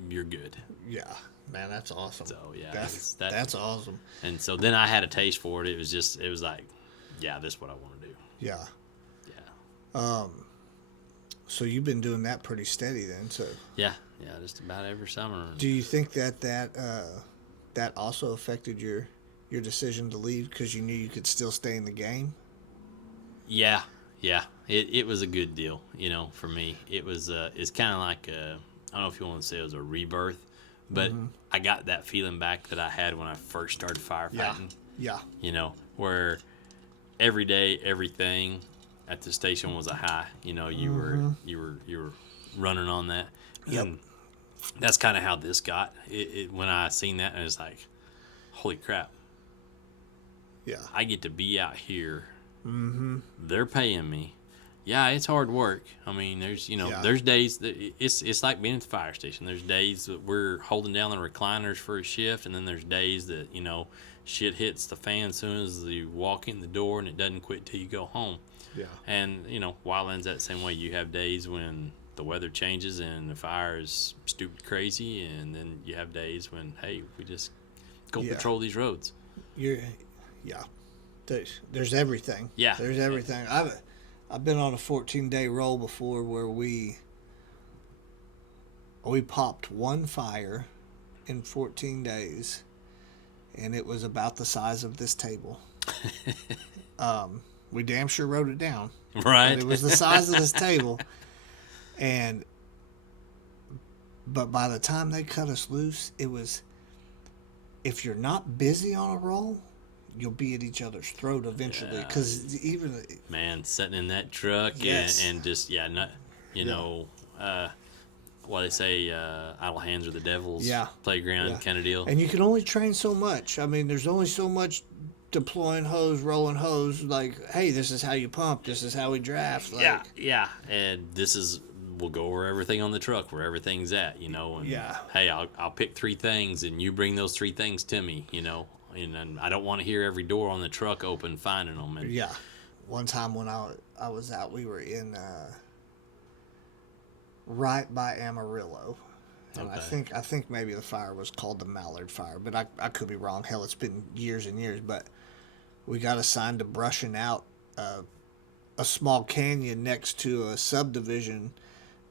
"You're good." Yeah. Man, that's awesome. So yeah, That's awesome. And so then I had a taste for it. It was like, yeah, this is what I want to do. Yeah. Yeah. So you've been doing that pretty steady then. So Yeah, just about every summer. do you think that also affected your decision to leave because you knew you could still stay in the game? Yeah. It was a good deal, for me. It was it's kind of like I don't know if you want to say it was a rebirth, but I got that feeling back that I had when I first started firefighting. Yeah. Where every day, everything at the station was a high. You were running on that. Yep. And that's kind of how this got. When I seen that, and it's like, holy crap! Yeah. I get to be out here. They're paying me. Yeah, it's hard work. I mean, there's days that it's like being at the fire station. There's days that we're holding down the recliners for a shift, and then there's days that shit hits the fan as soon as you walk in the door, and it doesn't quit till you go home. Yeah. And wildland's that same way. You have days when the weather changes and the fire is stupid crazy, and then you have days when, hey, we just go patrol these roads. There's everything. Yeah. There's everything. I've been on a 14-day roll before where we popped one fire in 14 days, and it was about the size of this table. We damn sure wrote it down. Right. But it was the size of this table. But by the time they cut us loose, it was, if you're not busy on a roll, you'll be at each other's throat eventually. Because sitting in that truck and just, what they say, idle hands are the devil's playground kind of deal. And you can only train so much. I mean, there's only so much deploying hose, rolling hose. Like, hey, this is how you pump. This is how we draft. Like, yeah. And we'll go over everything on the truck, where everything's at, And, hey, I'll pick 3 things, and you bring those 3 things to me, And I don't want to hear every door on the truck open finding them. And, one time when I was out, we were in right by Amarillo. And Okay. I think maybe the fire was called the Mallard Fire, but I could be wrong. Hell, it's been years and years. But we got assigned to brushing out a small canyon next to a subdivision,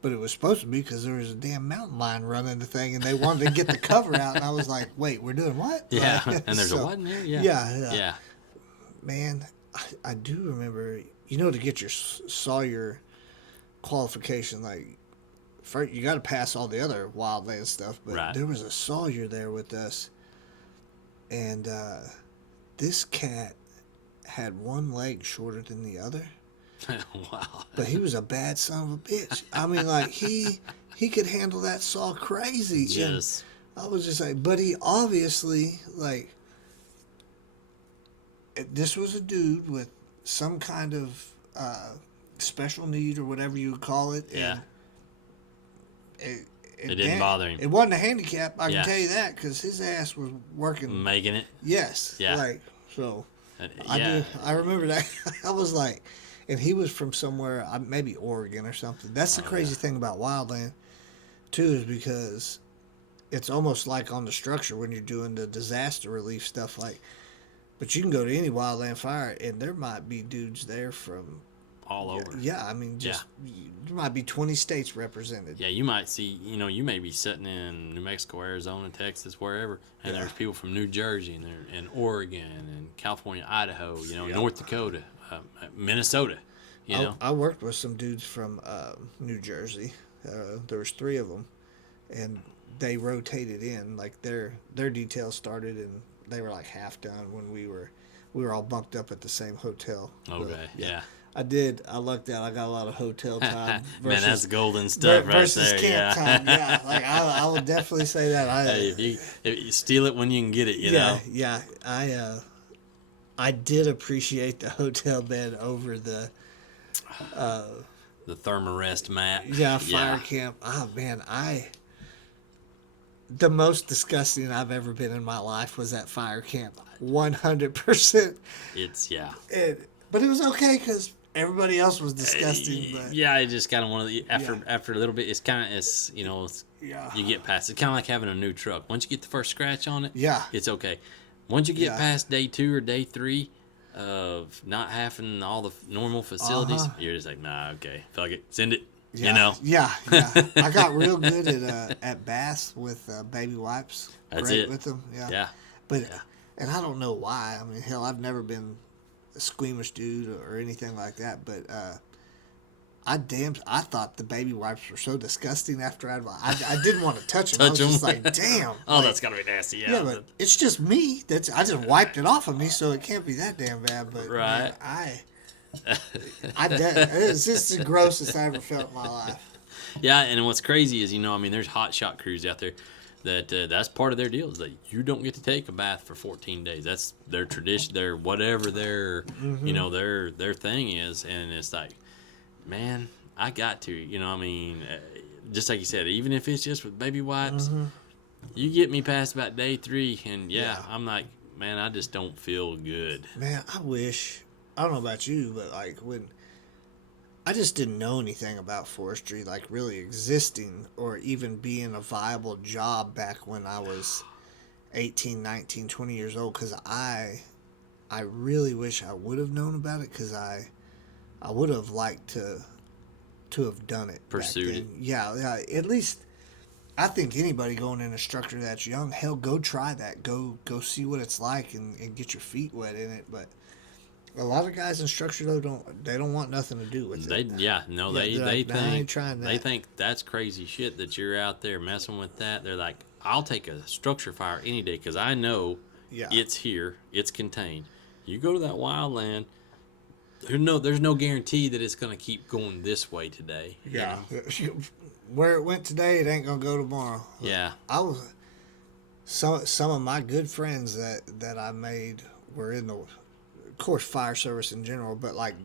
but it was supposed to be because there was a damn mountain lion running the thing, and they wanted to get the cover out. And I was like, "Wait, we're doing what?" Yeah, and there's a what in there? Yeah. Man, I do remember. To get your Sawyer qualification, like, first, you got to pass all the other wildland stuff, but there was a Sawyer there with us, and this cat had one leg shorter than the other. Wow. But he was a bad son of a bitch. I mean, like, he could handle that saw crazy. Yes. And I was just like, but he obviously, like, this was a dude with some kind of special need or whatever you would call it. Yeah. And it didn't bother him. It wasn't a handicap, I can tell you that, because his ass was working. Making it? Yes. Yeah. Like, so, yeah. I remember that. I was like, and he was from somewhere, maybe Oregon or something. That's the crazy thing about wildland, too, is because it's almost like on the structure when you're doing the disaster relief stuff. Like, but you can go to any wildland fire, and there might be dudes there from all over. Yeah, I mean, there might be 20 states represented. Yeah, you might see, you may be sitting in New Mexico, Arizona, Texas, wherever, and there's people from New Jersey and Oregon and California, Idaho, North Dakota, Minnesota, I worked with some dudes from New Jersey. There was 3 of them, and they rotated in. Like, their details started, and they were like half done when we we were all bunked up at the same hotel. Okay, But, yeah. I lucked out. I got a lot of hotel time. Man, that's golden stuff right versus there. camp Yeah. time. Yeah, like I would definitely say that. Hey, if you steal it when you can get it, you know. Yeah. I did appreciate the hotel bed over the The thermarest mat. fire camp. Oh man, the most disgusting I've ever been in my life was at fire camp. 100%. It's But it was okay because everybody else was disgusting. But yeah, I just kind of one of the after a little bit, it's you get past. It's kind of like having a new truck. Once you get the first scratch on it, it's okay. Once you get past day 2 or day 3 of not having all the normal facilities, you're just like, nah, okay, fuck it, send it. Yeah, you know. Yeah. I got real good at baths with baby wipes. That's Great it. with them. Yeah. Yeah. But and I don't know why. I mean, hell, I've never been a squeamish dude or anything like that. But I thought the baby wipes were so disgusting after I didn't want to touch them. I was just like, damn. Oh, like, that's gotta be nasty. Yeah. Yeah, but it's just me. I just wiped it off of me, so it can't be that damn bad. But right. Man, it's just the grossest I ever felt in my life. Yeah, and what's crazy is, there's hot shot crews out there that's part of their deal is that you don't get to take a bath for 14 days. That's their tradition, their whatever their their thing is, and it's like, man, I got to, just like you said, even if it's just with baby wipes, you get me past about day 3, and I'm like, man, I just don't feel good. Man, I don't know about you, but like when I just didn't know anything about forestry, like really existing or even being a viable job back when I was 18, 19, 20 years old, because I really wish I would have known about it, because I would have liked to have done it. Pursued it. Yeah, at least I think anybody going in a structure that's young, hell, go try that. Go see what it's like and get your feet wet in it. But a lot of guys in structure though don't want nothing to do with it. They think that's crazy shit that you're out there messing with that. They're like, I'll take a structure fire any day because I know it's here, it's contained. You go to that wildland, there's no guarantee that it's going to keep going this way today. Yeah, where it went today, it ain't gonna go tomorrow. Yeah, I was some of my good friends that I made were in the, of course, fire service in general, but like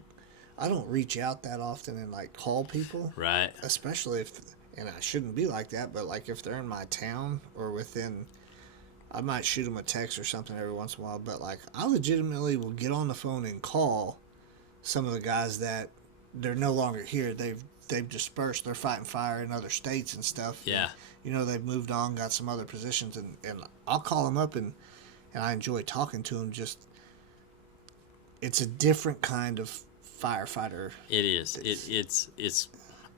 I don't reach out that often and like call people, right? Especially if, and I shouldn't be like that, but like if they're in my town or within, I might shoot them a text or something every once in a while. But like I legitimately will get on the phone and call some of the guys that they're no longer here. They've dispersed. They're fighting fire in other states and stuff. Yeah. And, they've moved on, got some other positions, and I'll call them up and I enjoy talking to them. Just, it's a different kind of firefighter. It is. It's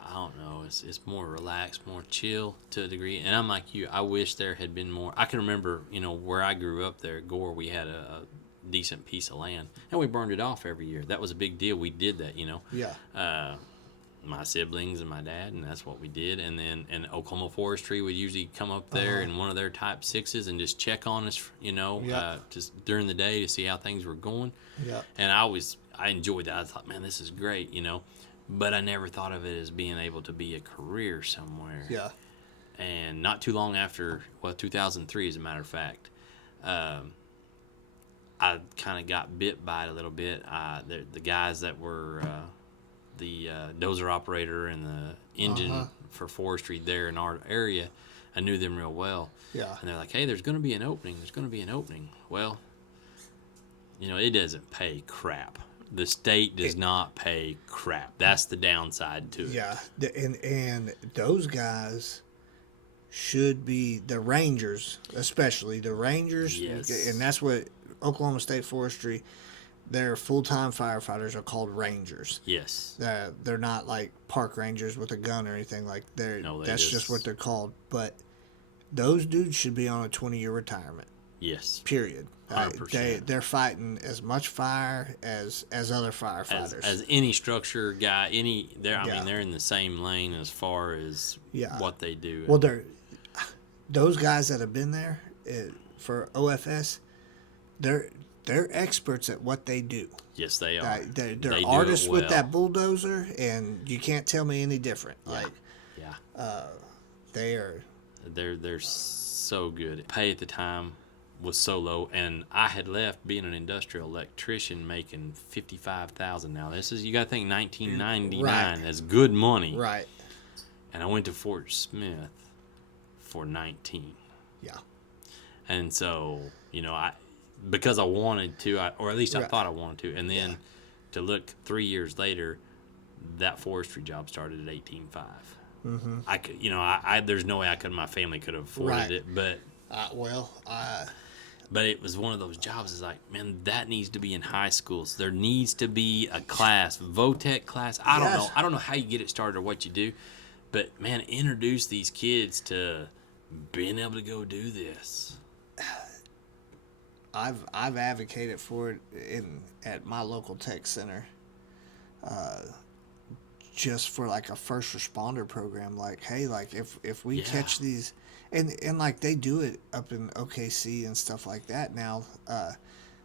I don't know. It's more relaxed, more chill to a degree. And I'm like you. I wish there had been more. I can remember, where I grew up there at Gore, we had a decent piece of land, and we burned it off every year. That was a big deal. We did that, Yeah. My siblings and my dad, and that's what we did. And then Oklahoma Forestry would usually come up there in one of their Type 6s and just check on us, just during the day to see how things were going. Yeah. And I enjoyed that. I thought, man, this is great, but I never thought of it as being able to be a career somewhere. Yeah. And not too long after, 2003 as a matter of fact, I kind of got bit by it a little bit. The guys that were the dozer operator and the engine for forestry there in our area, I knew them real well. Yeah. And they're like, hey, there's going to be an opening. There's going to be an opening. Well, it doesn't pay crap. The state does not pay crap. That's the downside to it. Yeah. And those guys should be the Rangers, especially the Rangers. Yes. And that's what Oklahoma State Forestry, their full-time firefighters are called Rangers. Yes. They're not like park rangers with a gun or anything like that. No, that's just what they're called. But those dudes should be on a 20-year retirement. Yes. Period. 100%. They're fighting as much fire as other firefighters. As any structure guy, they're in the same lane as far as what they do. Well, those guys that have been there for OFS, they're experts at what they do. Yes, they are. They're They do artists it with well. that bulldozer, and you can't tell me any different. Yeah. Like Yeah. they are. They're so good. Pay at the time was so low, and I had left being an industrial electrician making $55,000. Now this is, you got to think, 1999. Right. That's good money. Right. And I went to Fort Smith for 19. Yeah. And so, because I wanted to, or at least I Right. thought I wanted to, and then to look 3 years later, that forestry job started at 18.5. Mm-hmm. I could, there's no way my family could have afforded Right. it, but but it was one of those jobs. It's like, man, that needs to be in high schools. There needs to be a class, VOTEC class. I don't know. I don't know how you get it started or what you do, but man, introduce these kids to being able to go do this. I've advocated for it at my local tech center, just for like a first responder program. Like, hey, like if we catch these, and like they do it up in OKC and stuff like that now,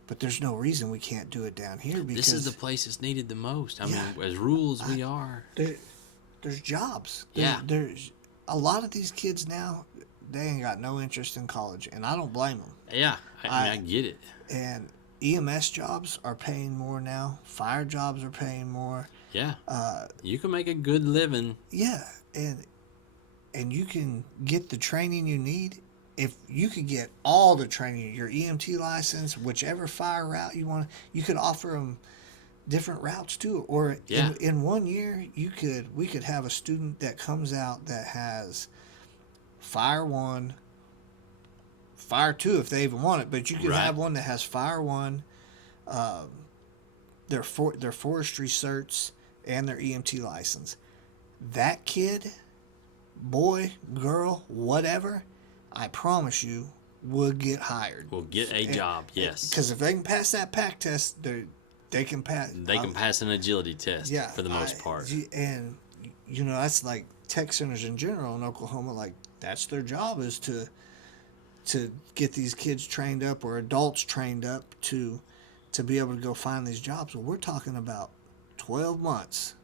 but there's no reason we can't do it down here because This is the place that's needed the most. I mean, as rural as we are, there's jobs. Yeah. There's a lot of these kids now. They ain't got no interest in college, and I don't blame them. yeah, I get it. And EMS jobs are paying more now. Fire jobs are paying more. Yeah, you can make a good living. Yeah, and you can get the training you need. If you could get all the training, your EMT license, whichever fire route you want, you could offer them different routes too. Or in 1 year, we could have a student that comes out that has Fire 1, Fire 2 if they even want it, but you could have one that has Fire 1, their forestry certs, and their EMT license. That kid, boy, girl, whatever, I promise you, will get hired. Will get a job, yes. Because if they can pass that PAC test, they can pass. They can pass an agility test for the most part. And, that's like tech centers in general in Oklahoma, like, that's their job, is to get these kids trained up or adults trained up to be able to go find these jobs. Well, we're talking about 12 months.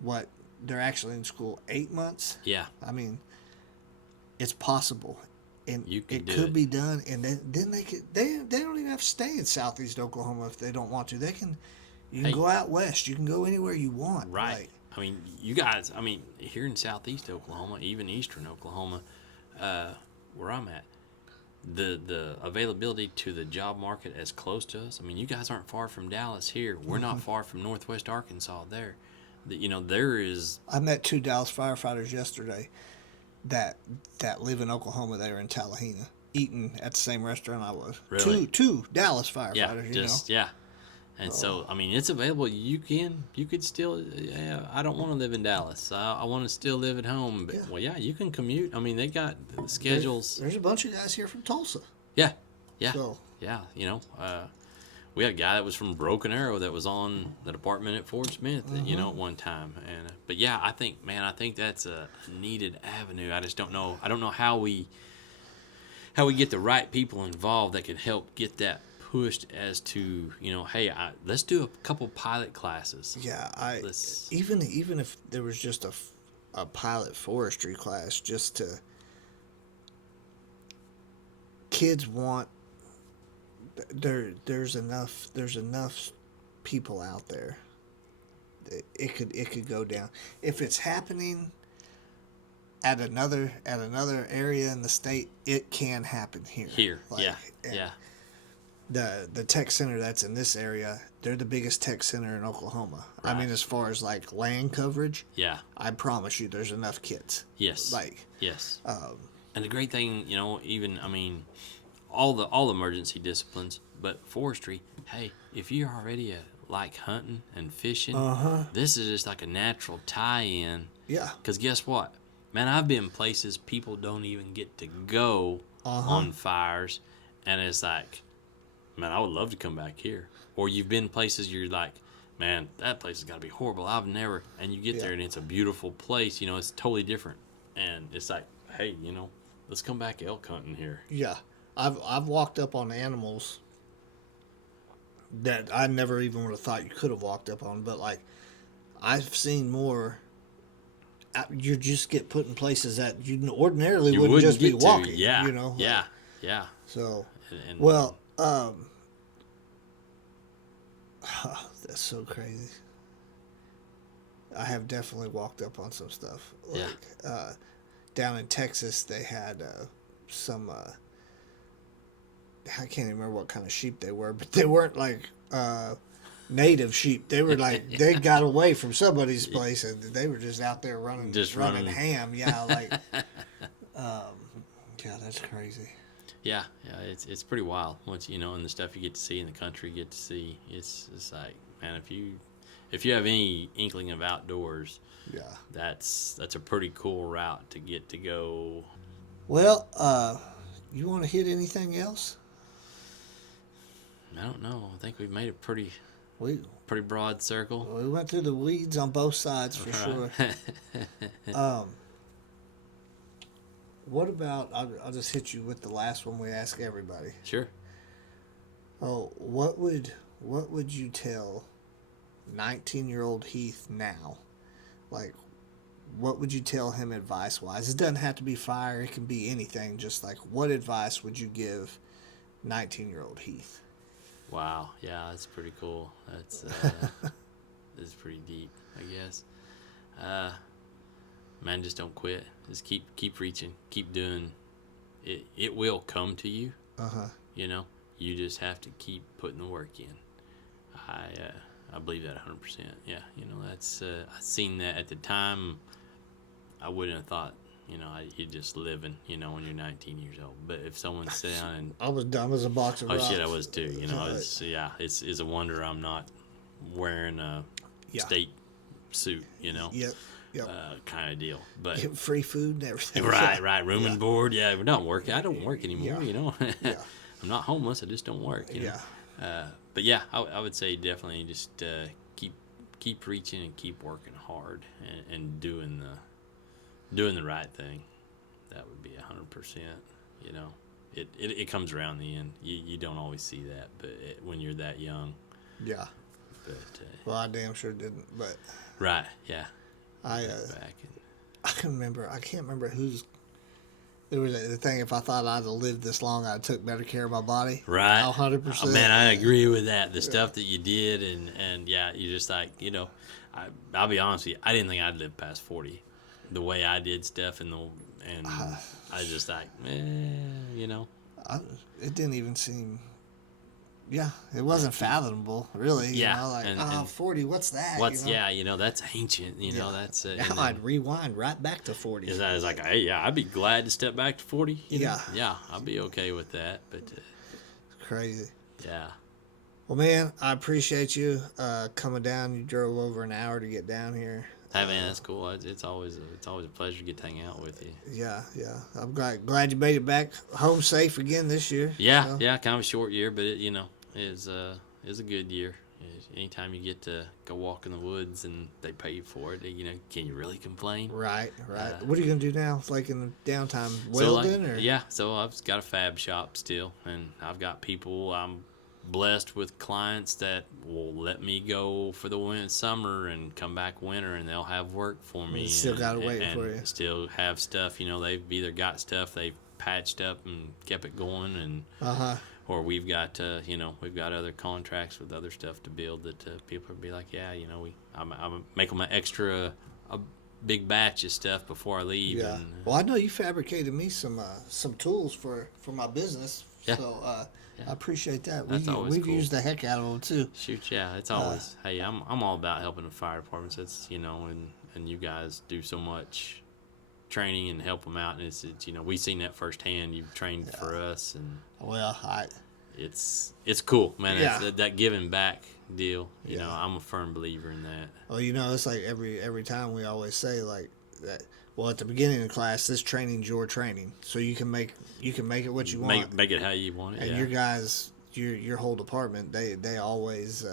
What, they're actually in school 8 months? Yeah. I mean, it's possible. And it could be done. And then they don't even have to stay in Southeast Oklahoma if they don't want to. You can go out west. You can go anywhere you want. Right. Like, I mean, you guys, here in Southeast Oklahoma, even Eastern Oklahoma, where I'm at, the availability to the job market as close to us. I mean, you guys aren't far from Dallas here. We're not far from Northwest Arkansas there. There is... I met 2 Dallas firefighters yesterday that live in Oklahoma. They were in Tallahena eating at the same restaurant I was. Really? Two Dallas firefighters, Yeah. And so, it's available. You could still, I don't want to live in Dallas. I want to still live at home. But, you can commute. They got schedules. There's a bunch of guys here from Tulsa. Yeah. So, yeah, we had a guy that was from Broken Arrow that was on the department at Fort Smith, at one time. And but yeah, I think that's a needed avenue. I just don't know. I don't know how we get the right people involved that can help get that pushed as to, hey, let's do a couple pilot classes. Yeah, even if there was just a pilot forestry class, just to, kids want, there's enough people out there. It could go down. If it's happening at another area in the state, it can happen here. Yeah. The tech center that's in this area, they're the biggest tech center in Oklahoma. Right. As far as like land coverage, yeah, I promise you, there's enough kids. Yes. Yes. Um, and the great thing, even all the emergency disciplines, but forestry. Hey, if you're already like hunting and fishing, this is just like a natural tie-in. Yeah. Because guess what, man, I've been places people don't even get to go on fires, and it's like, man, I would love to come back here. Or you've been places you're like, man, that place has got to be horrible. I've never. And you get there and it's a beautiful place. It's totally different. And it's like, hey, let's come back elk hunting here. Yeah, I've walked up on animals that I never even would have thought you could have walked up on. But like, I've seen more. You just get put in places that you ordinarily You wouldn't just be get to. walking. Yeah. You know. Yeah. Like, Yeah. so, And well, that's so crazy. I have definitely walked up on some stuff. Like, down in Texas, they had some. I can't even remember what kind of sheep they were, but they weren't like native sheep. They were like they got away from somebody's place, and they were just out there running, running ham. Yeah, like, yeah, that's crazy. Yeah, it's pretty wild once and the stuff you get to see in the country, you get to see. It's like, man, if you have any inkling of outdoors, Yeah, that's a pretty cool route to get to go. Well, you want to hit anything else? I don't know. I think we've made a pretty broad circle. We went through the weeds on both sides for sure. What about? I'll just hit you with the last one we ask everybody. Sure. Oh, what would you tell 19-year-old Heath now? Like, what would you tell him advice-wise? It doesn't have to be fire. It can be anything. Just like, what advice would you give 19-year-old Heath? Wow. Yeah, that's pretty cool. That's pretty deep, I guess. Man, just don't quit. Just keep reaching. Keep doing it. It will come to you. You just have to keep putting the work in. I believe that 100%. Yeah, that's I seen that at the time. I wouldn't have thought, you're just living, when you're 19 years old. But if someone sat down and I was dumb as a box of rocks. Oh shit, I was too. It's a wonder I'm not wearing a state suit. Yep. Kind of deal. But Get free food and everything. right. Room and board. Yeah, we're not working. I don't work anymore. Yeah. I'm not homeless. I just don't work. Yeah. But yeah, I would say definitely just keep reaching and keep working hard and doing the right thing. That would be 100%. It comes around the end. You don't always see that, but when you're that young. Yeah. But well, I damn sure didn't. But right, yeah. I can't remember who's. There was a thing. If I thought I'd have lived this long, I took better care of my body. Right. 100%. Man, I agree with that. The stuff that you did, and yeah, you just like I'll be honest with you. I didn't think I'd live past 40. The way I did stuff and I was just like, It didn't even seem. Yeah, it wasn't fathomable, really. Yeah, and 40, what's that? That's ancient. That's. Now I'd rewind right back to 40. Is that is like, hey, yeah, I'd be glad to step back to 40. Yeah, I'd be okay with that. But crazy. Yeah. Well, man, I appreciate you coming down. You drove over an hour to get down here. Hey, man, that's cool. It's always a pleasure to get to hang out with you. Yeah. I'm glad you made it back home safe again this year. Yeah, kind of a short year, but it is a good year. Anytime you get to go walk in the woods and they pay you for it, can you really complain? Right. What are you gonna do now? Like in the downtime, welding or? Yeah, so I've got a fab shop still, and I've got people. I'm blessed with clients that will let me go for the summer and come back winter, and they'll have work for me. Still gotta wait for you. Still have stuff. They've either got stuff they've patched up and kept it going, and or we've got other contracts with other stuff to build that people will be like, yeah, I'm making my extra a big batch of stuff before I leave. Yeah. Well, I know you fabricated me some tools for my business. Yeah. So I appreciate that. We've cool. used the heck out of them too. Shoot, yeah, it's always. Hey, I'm all about helping the fire departments. It's and you guys do so much training and help them out, and it's we've seen that firsthand. You've trained for us, and it's cool, man. Yeah. It's that giving back deal. I'm a firm believer in that. Well, it's like every time we always say like that. Well, at the beginning of the class, this training's your training, so you can make it what you want. Make it how you want it. And your guys, your whole department, they always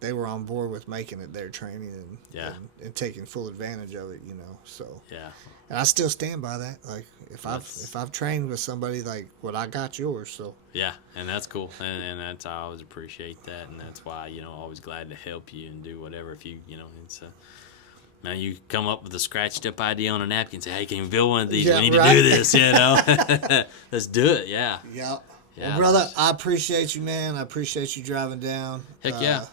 they were on board with making it their training and, Yeah. and taking full advantage of it, So Yeah. and I still stand by that. Like if I've trained with somebody, like, well, I got yours. So Yeah, and that's cool, and that's I always appreciate that, and that's why always glad to help you and do whatever. If you it's now you come up with a scratched up idea on a napkin, and say, hey, can we build one of these? Yeah, We need right. to do this, Let's do it. Yeah. Yep. Yeah, Well, brother, I appreciate you, man. I appreciate you driving down. Heck yeah.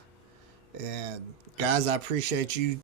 And guys, I appreciate you